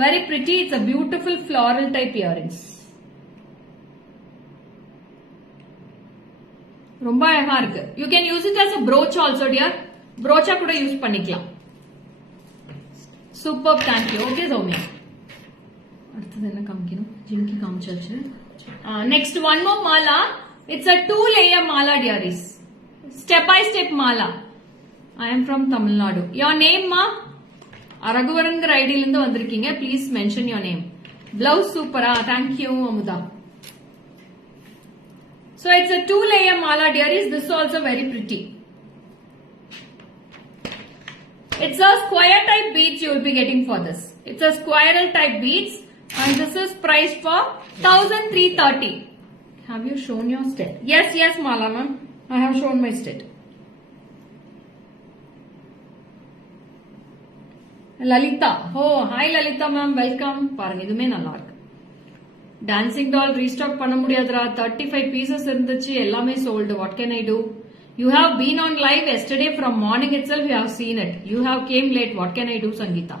Very pretty. It's a beautiful floral type earrings. ரொம்ப அழகா இருக்கு. You can use it as a brooch also, dear. Brooch கூட use பண்ணிக்கலாம். Superb, thank you. Okay, Soumya. அடுத்து என்ன காமிக்கணும்? Jhumki காமிச்சாச்சு. Next one more mala. It's a 2-layer mala, dearies. Step by step mala. I am from Tamil Nadu. Your name, ma? Raghuvarangar ID ல இருந்து வந்திருக்கீங்க. Please mention your name. Blouse super. Thank you, Amuda. So it's a 2-layer mala, dearies. This is also very pretty. It's a square type beads you will be getting for this. It's a spiral type beads and this is priced for 1330. Have you shown your state? Yes, Mala ma'am. I have shown my state. Lalita. Oh, hi Lalita ma'am. Welcome. பாருங்க இதுமே நல்லா இருக்கு. Dancing டால் restock பண்ண முடியாதுரா. 35 pieces இருந்துச்சு, எல்லாமே sold. What can I do? You have been on live yesterday from morning itself. You have seen it. You have came late. What can I do, Sangeeta?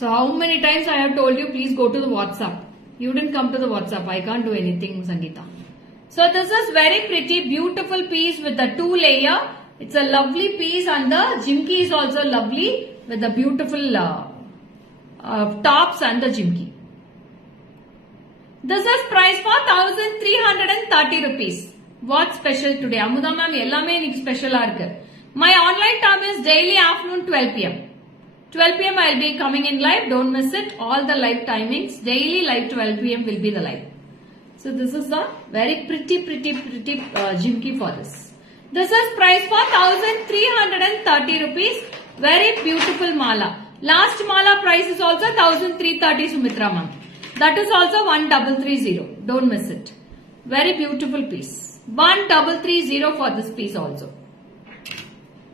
So how many times I have told you, please go to the WhatsApp. You didn't come to the WhatsApp. I can't do anything, Sangeeta. So this is very pretty, beautiful piece with the 2 layer. It's a lovely piece and the jimki is also lovely with the beautiful tops and the jimki. This is priced for 1330 rupees. What special today? Amudha ma'am, ellame iniki special ah irukku. My online time is daily afternoon 12 pm. 12 pm I will be coming in live. Don't miss it. All the live timings. Daily live 12 pm will be the live. So this is the very pretty jimki for this. This is priced for 1330 rupees. Very beautiful mala. Last mala price is also 1330 Sumitra ma'am. That is also 1330. Don't miss it. Very beautiful piece. 1330 for this piece also.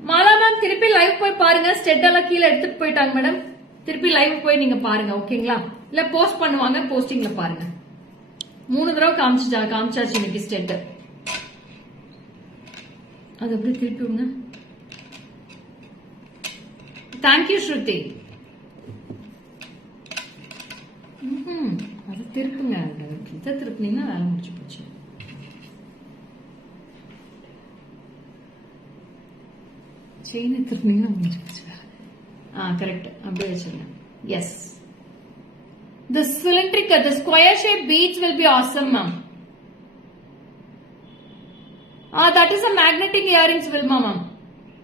Mala ma'am திருப்பி live போய் பாருங்க. Stud எல்லாம் கீழே எடுத்துட்டு போயிட்டாங்க madam. திருப்பி live போய் நீங்க பாருங்க, ஓகேங்களா? இல்ல போஸ்ட் பண்ணுவாங்க, போஸ்டிங்ல பாருங்க. 3 தடவை காமிச்சாச்சு இன்னைக்கு ஸ்டெட். அது எப்படி திருப்பி விடுங்க. தேங்க்யூ ஸ்ருதி. அது திருப்புங்க. இதை திருப்பினீங்கன்னா வேலை முடிச்சு போச்சு. செயினை திருப்பினீங்கன்னா முடிஞ்சு போச்சு வேலை. கரெக்ட், அப்படியே வச்சிருங்க. Yes, the cylindric, the square shape beads will be awesome, ma'am. That is a magnetic earrings, Vilma ma'am.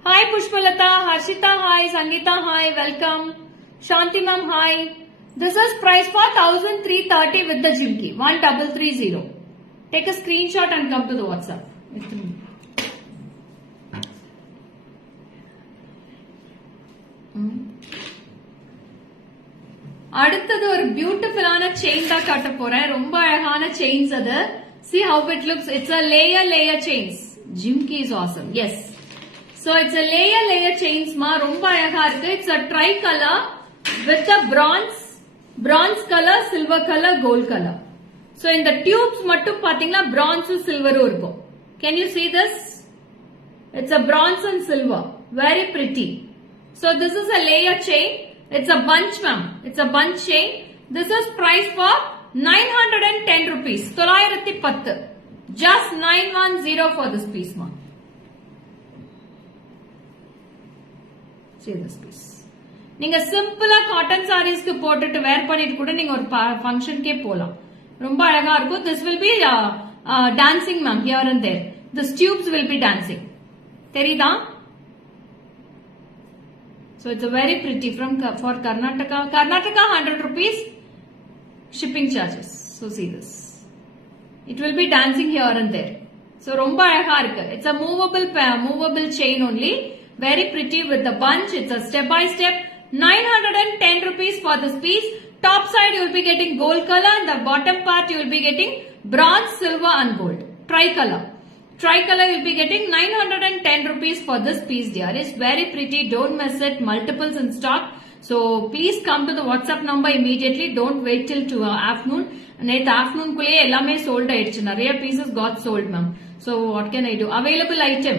Hi Pushpalata, Harshita hi, Sangeeta hi, welcome. Shanti ma'am hi. This is price for 1330 with the jimki, 1330. Take a screenshot and come to the WhatsApp. அடுத்தது ஒரு பியூட்டிஃபுல்லான chain தான் காட்ட போறேன். ரொம்ப அழகான chains அது. See how it looks. It's a layer chains. Jimki is awesome. Yes. So it's a layer chains ma. ரொம்ப அழகா இருக்கு. It's a tricolor with a bronze color, silver color, gold color. So in the tubes மட்டும் பாத்தீங்கன்னா bronze silver இருக்கும். Can you see this? It's a bronze and silver. Very pretty. So this is a layer chain. It's a bunch, ma'am. It's a bunch chain. This is priced for 910 rupees. 910. Just 910 for this piece, ma'am. See this piece. நீங்க சிம்பிளா cotton சாரீஸ்க்கு போட்டுட்டு வேர் பண்ணிட்டு கூட நீங்க ஒரு ஃபங்க்ஷன்க்கே போலாம். ரொம்ப அழகா இருக்கும். This will be dancing, ma'am, here and there. The tubes will be dancing. தெரியுதா? So it's a very pretty for Karnataka. Karnataka 100 rupees shipping charges. So see this. It will be dancing here and there. So romba அழகா இருக்கு. It's a movable chain only. Very pretty with the bunch. It's a step by step. 910 rupees for this piece. Top side you will be getting gold color and the bottom part you will be getting bronze, silver and gold. Tricolor you will be getting 910 rupees for this piece, dear. It's very pretty. Don't miss it. Multiples in stock. So please come to the WhatsApp number immediately. Don't wait till afternoon. Net afternoon kulle ellame sold aichu. Nariya pieces got sold, ma'am. So what can I do? Available item.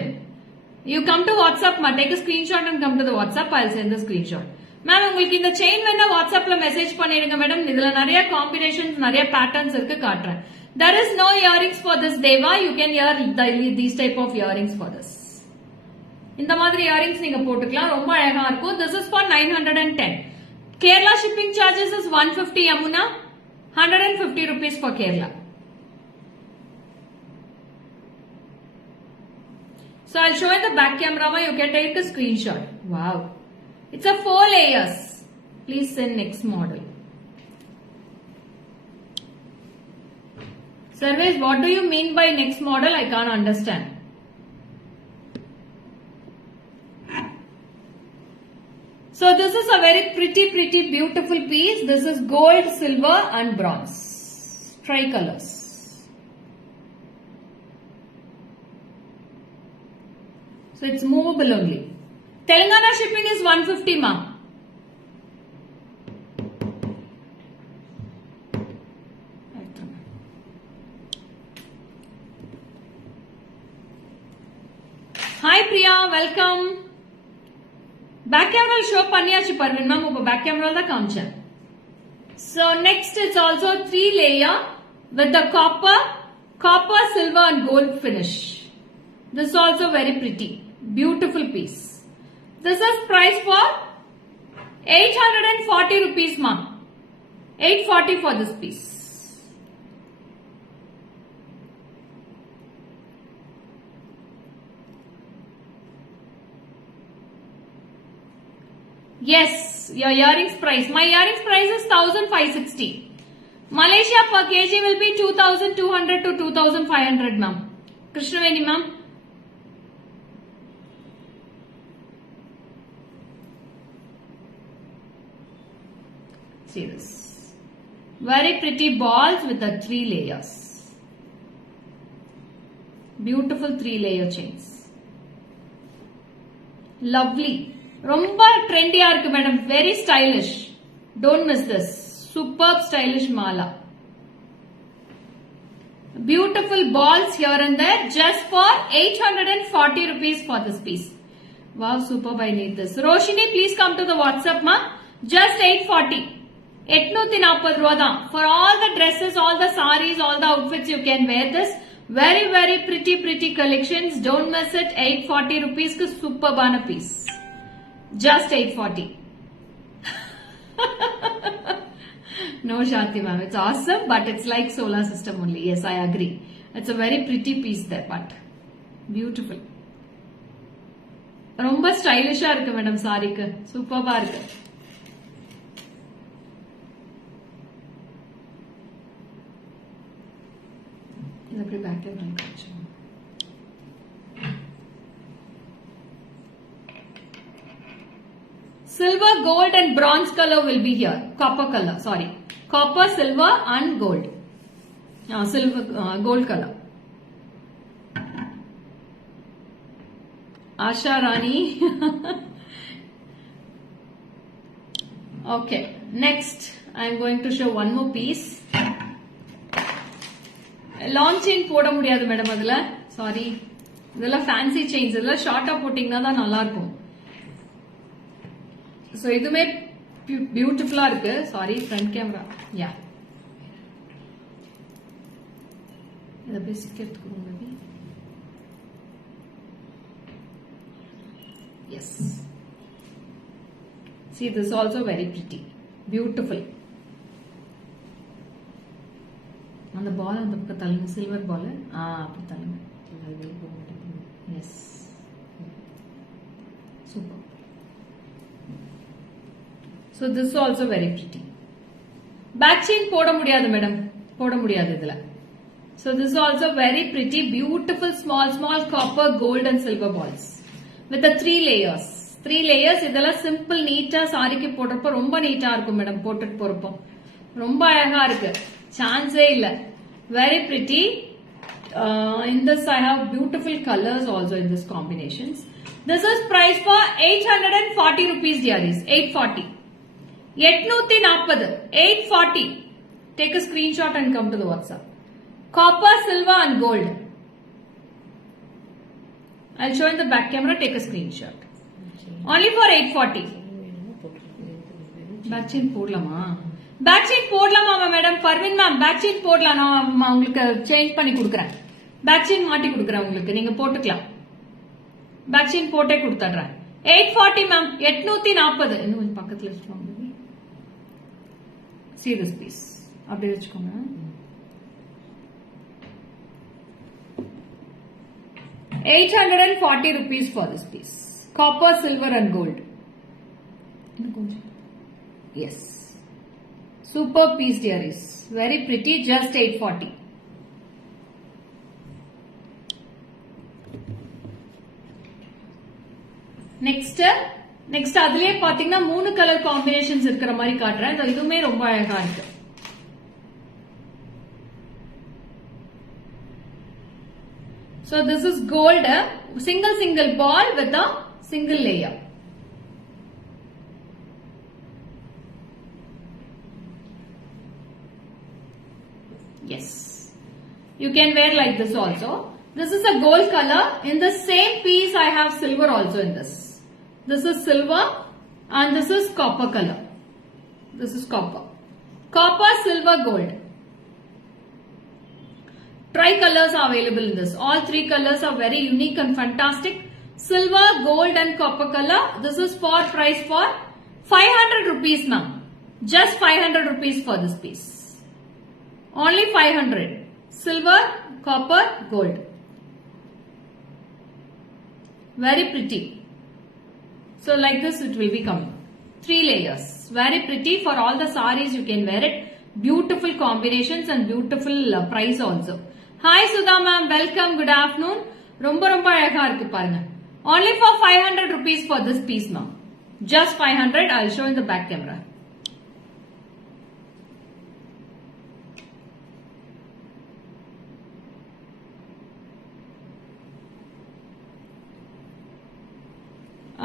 You come to WhatsApp, ma. Take a screenshot and come to the WhatsApp. I'll send the screenshot. Ma'am, உங்களுக்கு இந்த chain வேணா WhatsAppல message பண்ணிடுங்க madam. இதுல நிறைய combinations, நிறைய patterns இருக்கு, காட்டுறேன். There is no earrings for this, Deva. You can wear these type of earrings for this. இந்த மாதிரி earrings நீங்க போட்டுக்கலாம். ரொம்ப அழகா இருக்கும். This is for 910. Kerala shipping charges is 150, Yamuna. 150 rupees for Kerala. So I'll show in the back camera. You can take a screenshot. Wow. It's a 4 layers. Please send next model. Sarvesh, what do you mean by next model? I can't understand. So this is a very pretty beautiful piece. This is gold, silver and bronze. Tricolors. So it's movable only. Telangana shipping is 150, ma'am. Hi Priya, welcome. Back camera show பண்ணியாச்சு Parveen ma'am. இப்ப back camera தான் காமிச்சேன். So next it's also 3 layer with the copper, silver and gold finish. This is also very pretty, beautiful piece. This is price for 840 rupees ma'am. 840 for this piece. Yes, your earrings price. My earrings price is 1560. Malaysia per kg will be 2200 to 2500 ma'am. Krishnaveni ma'am. See this. Very pretty balls with the 3 layers. Beautiful 3 layer chains. Lovely. ரொம்ப ட்ரெண்டியா இருக்கு madam. Very stylish. Don't miss this. Super stylish Mala. Beautiful balls here and there just for 840 rupees for this piece. Wow, superb. I need this. Roshini, please come to the WhatsApp ma. Just 840. 840 ரூபா தான். For all the dresses, all the sarees, all the outfits you can wear this. Very very pretty collections. Don't miss it. 840 rupees ku superb piece. Just 840. No Shanti ma'am, it's awesome but it's like solar system only. Yes, I agree. It's a very pretty piece there but beautiful. ரொம்ப ஸ்டைலிஷா இருக்கு madam சாரிக்கு. சூப்பர்பா இருக்கு. இது அப்படியே பேக்ல காமிச்சு. Silver, gold and bronze color will be here. Copper color, sorry. Copper, silver and gold. Silver, gold color. Asha Rani. Okay, next I am going to show one more piece. Long chain போட முடியாது madam அதுல. Sorry. இதெல்லாம் fancy chains. இதெல்லாம் ஷார்ட்டா போட்டிங்கன்னா தான் நல்லா இருக்கும். So இதுமே பியூட்டிஃபுல்லா இருக்கு. Sorry front camera. யா. இத பேசிக் எடுத்துக்கோங்க baby. Yes. See, this is also very pretty. Beautiful. அந்த பால் அந்த பக்கம் தள்ளுங்க. சில்வர் பால். அப்படி தள்ளுங்க. Yes. Super. So this is also very pretty. Back chain போட முடியாது மேடம். போட முடியாது இதுல. So this is also very pretty, beautiful small copper, gold and silver balls with the 3 layers. 3 layers இதெல்லாம் சிம்பிள் நீட்டா சாரிக்கு போடுறப்ப ரொம்ப நீட்டா இருக்கும் மேடம். போட்டுட்டு போறப்போ ரொம்ப அழகா இருக்கு. சான்ஸே இல்ல. Very pretty. In this I have beautiful colors also in this combinations. This is price for 840 rupees dearies. 840. 840. 840. Take a screenshot and come to the WhatsApp. Copper, silver and gold. I'll show in the back camera. Take a screenshot. Only for 840. Back chain போடலாமா? Back chain போடலாமா madam? Parveen ma'am back chain போடலாம். நான் உங்களுக்கு change பண்ணி கொடுக்குறேன். Back chain மாட்டி கொடுக்குறேன் உங்களுக்கு. நீங்க போட்டுக்கலாம். Back chain போட்டே கொடுத்துறேன். 840 மேம். 840. இன்னும் கொஞ்சம் பக்கத்துல வச்சுக்கோங்க. See this piece. அப்படியே வச்சுக்கோங்க. ₹840 for this piece. Copper, silver and gold. Yes. Super piece dearies. Very pretty. Just 840. Next அதுலயே பாத்தீங்கன்னா 3 கலர் காம்பினேஷன்ஸ் இருக்கிற மாதிரி காட்டுறேன். இதுவுமே ரொம்ப அழகா இருக்கு. So this is gold, single ball with a single layer. Yes. You can wear like this also. This is a gold color. In the same piece I have silver also in this. This is silver and this is copper color. This is copper. Copper, silver, gold. Tri-colors are available in this. All three colors are very unique and fantastic. Silver, gold and copper color. This is for price for 500 rupees now. Just 500 rupees for this piece. Only 500. Silver, copper, gold. Very pretty. So like this it will be coming. 3 layers. Very pretty. For all the sarees you can wear it. Beautiful combinations and beautiful price also. Hi Sudha ma'am. Welcome. Good afternoon. Romba அழகா இருக்கு பாருங்க. Only for 500 rupees for this piece ma'am. Just 500. I'll show in the back camera.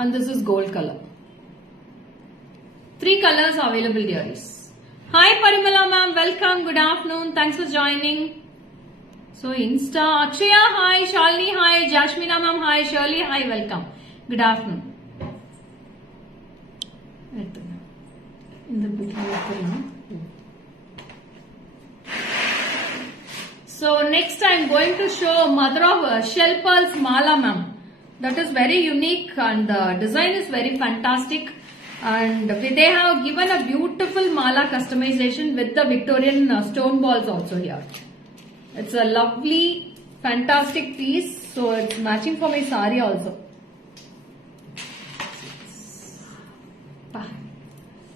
And this is gold color. 3 colors are available here. Hi Parimala ma'am, welcome, good afternoon, thanks for joining. So Insta, Akshaya hi, Shalini hi, Jashmina ma'am hi, Shirley hi, welcome. Good afternoon. So next I am going to show mother of shell pearls mala ma'am. That is very unique and the design is very fantastic. And they have given a beautiful mala customization with the Victorian stone balls also here. It's a lovely, fantastic piece. So it's matching for my saree also.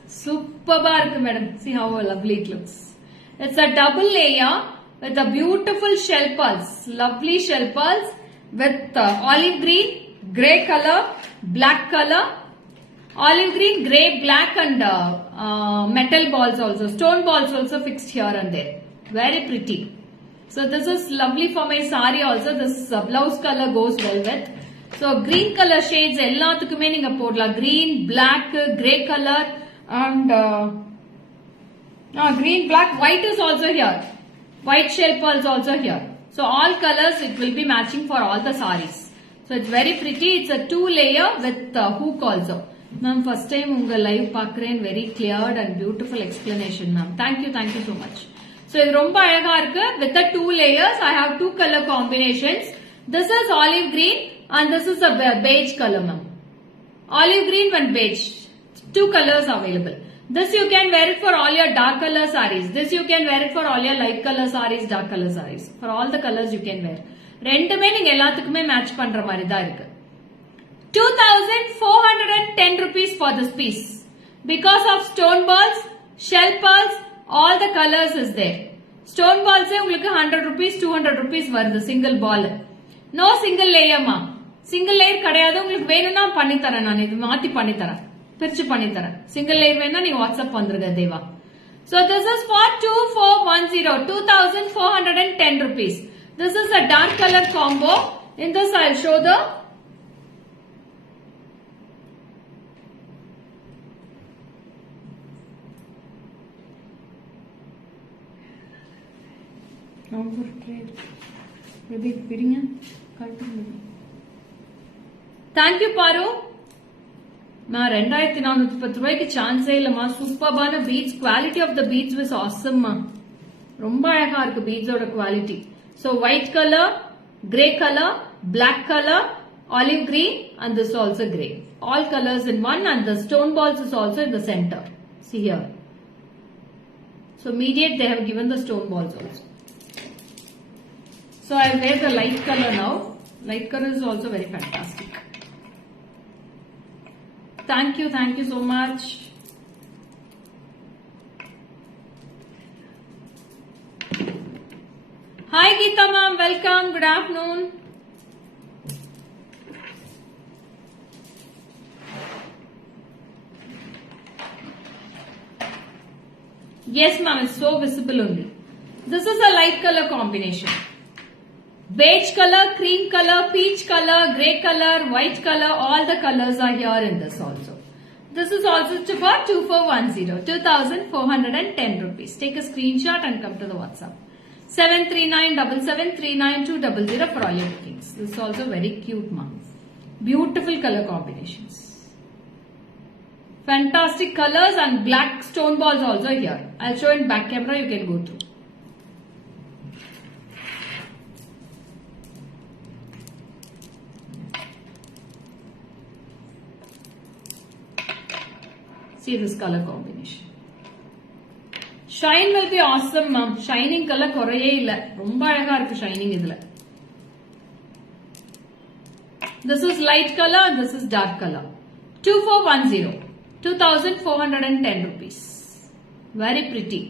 Superb, madam. See how lovely it looks. It's a double layer with a beautiful shell pearls. Lovely shell pearls with olive green, grey color, black color. Olive green, grey, black and metal balls also. Stone balls also fixed here and there. Very pretty. So this is lovely for my saree also. This blouse color goes well with. So green color shades எல்லாத்துக்குமே நீங்க போடலாம். Green, black, grey color and green, black, white is also here. White shell pearls also here. So all colors it will be matching for all the sarees. So it's very pretty. It's a 2 layer with hook also. Ma'am, first time unga live paakren, very cleared and beautiful explanation ma'am. Thank you so much. So இது ரொம்ப அழகா இருக்கு. With the 2 layers I have 2 color combinations. This is olive green and this is a beige color ma'am. Olive green and beige. 2 colors available. This you can wear it for all your dark color sarees. This you can wear it for all your light color sarees, dark color sarees. For all the colors you can wear. ரெண்டுமே நீங்க எல்லாத்துக்குமே match பண்ற மாதிரி தான் இருக்கு. 2410 rupees for this piece. Because of stone balls, shell pearls, all the colors is there. Stone balls உங்களுக்கு 100 rupees, 200 rupees வருது single ball. No single layer ma. Single layer கிடையாது. உங்களுக்கு வேணும்னா பண்ணி தரேன் நான். இது மாத்தி பண்ணி தரேன். பிரிச்சு பண்ணி தரேன். Single layer வேணா நீங்க வாட்ஸ்அப் வந்துருங்க தேவா. So this is for 2410, 2410 rupees. This is a dark color combo. In this I'll show the Thank you Paru. Ma 2410 ரூபாய்க்கு சான்ஸே இல்லமா. சூப்பர்பான beads. Quality of the beads was awesome ma. ரொம்ப அழகா இருக்கு beads ஓட quality. So white color, grey color, black color, olive green and this also grey. All colors in one and the stone balls is also in the center. See here. So immediate they have given the stone balls also. So I wear the light color now. Light color is also very fantastic. Thank you so much. Hi Geeta ma'am, welcome, good afternoon. Yes ma'am, it's so visible only. This is a light color combination. Beige color, cream color, peach color, grey color, white color, all the colors are here in this also. This is also for 2410, 2410 rupees. Take a screenshot and come to the WhatsApp. 73977392200 for all your bookings. This is also very cute ma'am. Beautiful color combinations. Fantastic colors and black stone balls also here. I'll show in back camera, you can go through. See this color combination. Shine will be awesome, ma'am. Shining color குறையே இல்ல. ரொம்ப அழகா இருக்கு shining இதுல. This is light color and this is dark color. 2410. 2410 rupees. Very pretty.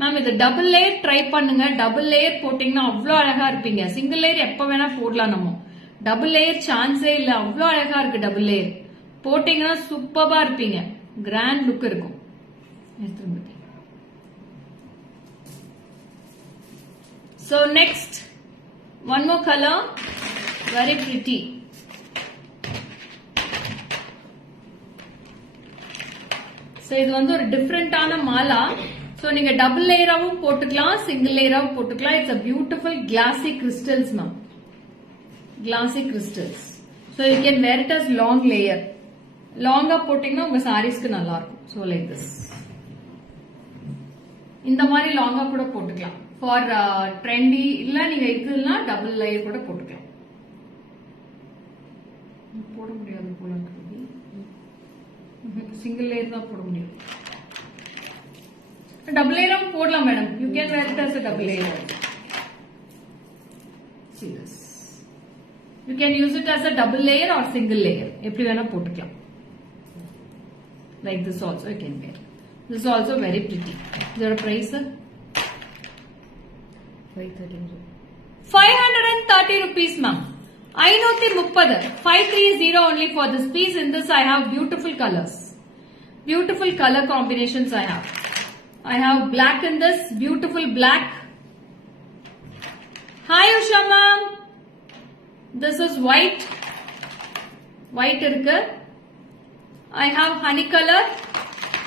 Ma'am, இது double layer try பண்ணுங்க. Double layer போட்டீங்கன்னா அவ்வளோ அழகா இருப்பீங்க. Single layer எப்ப வேணா போடலாம் நம்ம. Double layer சான்ஸே இல்ல. அவ்வளோ அழகா இருக்கு double layer. போட்டீங்கன்னா சூப்பரா இருப்பீங்க. Grand look இருக்கும். So next, one more color, very pretty. So இது வந்து ஒரு டிஃபரெண்டான மாலா. So நீங்க டபுள் லேயராவும் போட்டுக்கலாம், சிங்கிள் லேயராவும் போட்டுக்கலாம். It's a beautiful glassy crystals, ma'am. Glassy crystals. So you can wear it as long layer. லாங்கா போட்டீங்கன்னா உங்க சாரீஸ்க்கு நல்லா இருக்கும். So like this. இந்த மாதிரி லாங்கா கூட போட்டுக்கலாம். ஃபார் ட்ரெண்டி இல்ல நீங்க இதுனா டபுள் லேயர் கூட போட்டுக்கலாம். போட முடியாது போல இருக்கு. சிங்கிள் லேயர் தான் போட முடியும். டபுள் லேயரும் போடலாம் madam. You can wear it as a double layer. See this. You can use it as a double layer or single layer. எப்படி வேணா போட்டுக்கலாம். Like this also you can wear. This is also very pretty. Is there a price, sir? 530 rupees, ma'am. 530. 530 only for this piece. In this I have beautiful colors. Beautiful color combinations I have. I have black in this. Beautiful black. Hi Usha ma'am. This is white. White irukku. I have honey color,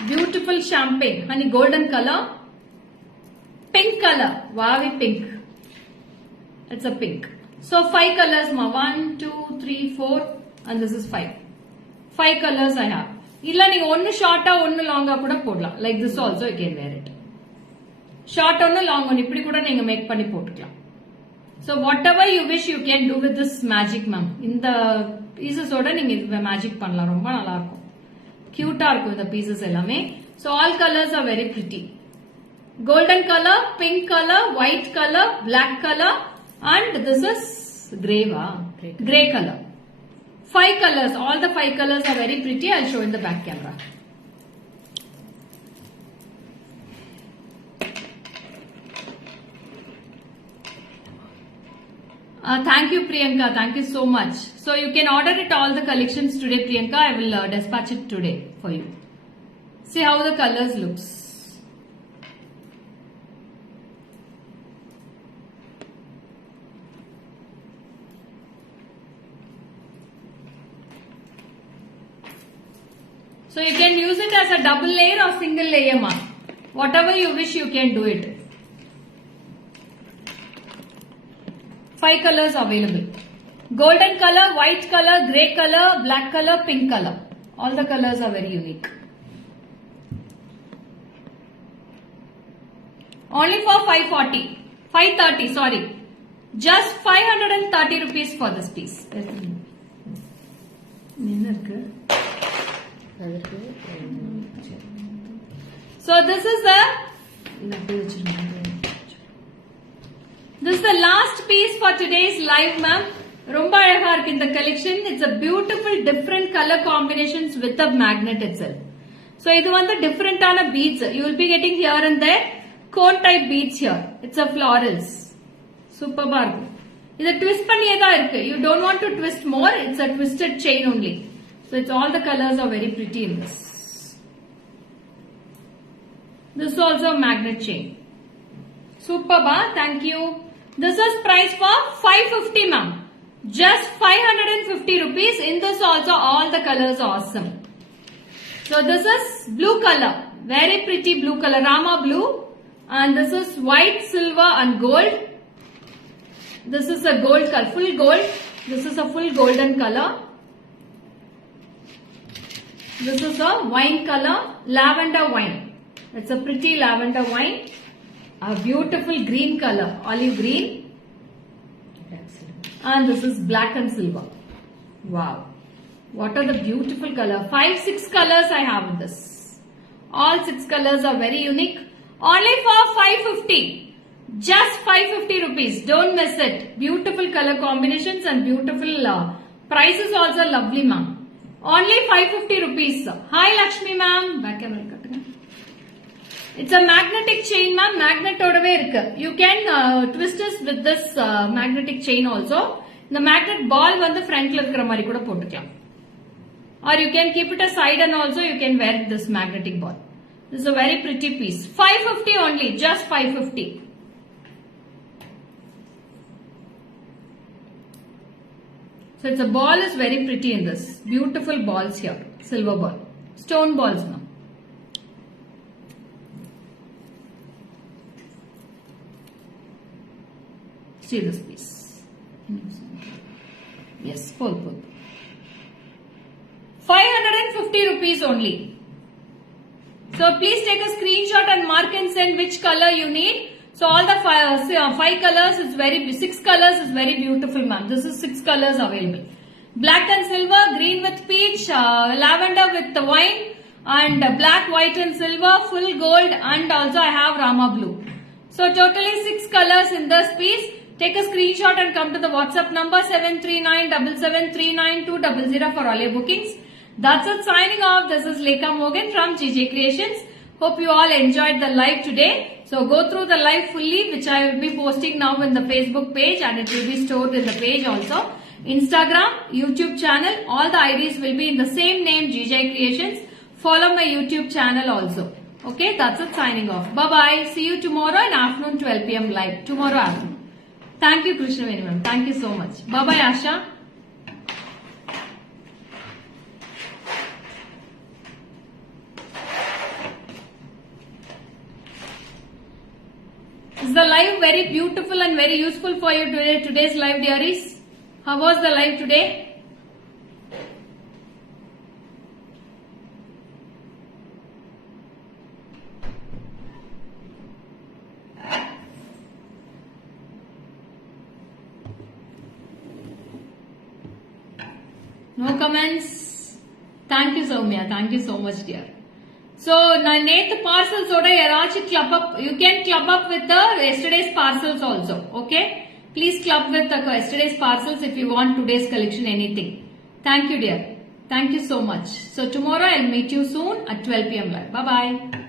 beautiful champagne, honey golden color, pink color, wavy pink. It's a pink. So 5 colors, ma. 1, 2, 3, 4, and this is 5. 5 colors I have. Illa neenga one short one long kuda podala. Like this also you can wear it. Short one long one ipdi kuda neenga make panni potukalam. So whatever you wish you can do with this magic, ma'am. In the pieces oda neenga magic pannalam. Romba nalla irukum. Cute இருக்கும் இந்த pieces எல்லாமே. So all colors are very pretty. Golden color, pink color, white color, black color, and this is grey, grey color. 5 colors. All the 5 colors are very pretty. I'll show in the back camera. Thank you, Priyanka. Thank you so much. So you can order it all the collections today, Priyanka. I will dispatch it today for you. See how the colors looks. So you can use it as a double layer or single layer, ma. Whatever you wish, you can do it. 5 colors available. Golden color, white color, grey color, black color, pink color. All the colors are very unique. Only for 540. 530, sorry. Just 530 rupees for this piece. So this is the last piece for today's live, ma'am. ரொம்ப அழகா இருக்கு இந்த collection. It's a beautiful different color combinations with the magnet itself. So இது வந்து different-ஆன beads. You will be getting here and there cone type beads here. It's a florals. Superbா இருக்கு. இது twist பண்ணியே தான் இருக்கு. You don't want to twist more. It's a twisted chain only. So it's all the colors are very pretty in this. This is also a magnet chain. Superba. Thank you. This is price for 550, ma'am. Just 550 rupees. In this also all the colors are awesome. So this is blue color. Very pretty blue color. Rama blue. And this is white, silver and gold. This is a gold color. Full gold. This is a full golden color. This is a wine color, lavender wine. It's a pretty lavender wine. A beautiful green color, olive green. And this is black and silver. Wow. What are the beautiful color. 5, 6 colors I have in this. All 6 colors are very unique. Only for 550. Just 550 rupees. Don't miss it. Beautiful color combinations and beautiful prices also lovely, ma'am. Only 550 rupees. Hi Lakshmi ma'am. Back camera kattuga. It's a magnetic chain, ma'am. Magnet odave irukku. You can twist this with this magnetic chain also. The magnet ball வந்து frontல இருக்கிற மாதிரி கூட போட்டுக்கலாம். Or you can keep it aside and also you can wear this magnetic ball. This is a very pretty piece. 550 only. Just 550. So it's a ball is very pretty in this. Beautiful balls here. Silver ball. Stone balls now. See this piece. Yes, full. 550 rupees only. So please take a screenshot and mark and send which color you need. So all the 5 colors is very, 6 colors is very beautiful, ma'am. This is 6 colors available. Black and silver, green with peach, lavender with the wine, and black, white and silver, full gold, and also I have Rama blue. So totally 6 colors in this piece. Take a screenshot and come to the WhatsApp number 73977399200 for all your bookings. That's it, signing off. This is Lekha Mogan from GJ Creations. Hope you all enjoyed the live today. So go through the live fully, which I will be posting now in the Facebook page, and it will be stored in the page also. Instagram, YouTube channel, all the IDs will be in the same name, GJ Creations. Follow my YouTube channel also. Okay, that's it, signing off. Bye-bye. See you tomorrow in afternoon 12 p.m. live. Tomorrow afternoon. Thank you, Krishnaveni ma'am. Thank you so much. Bye-bye, Asha. Is the live very beautiful and very useful for you today? Today's live, dearies? How was the live today? No comments. Thank you, Soumya. Thank you so much, dear. So, Nath parcels oda yarachi club up. You can club up with the yesterday's parcels also. Okay? Please club with the yesterday's parcels if you want today's collection anything. Thank you, dear. Thank you so much. So tomorrow I'll meet you soon at 12 p.m. live. Bye bye.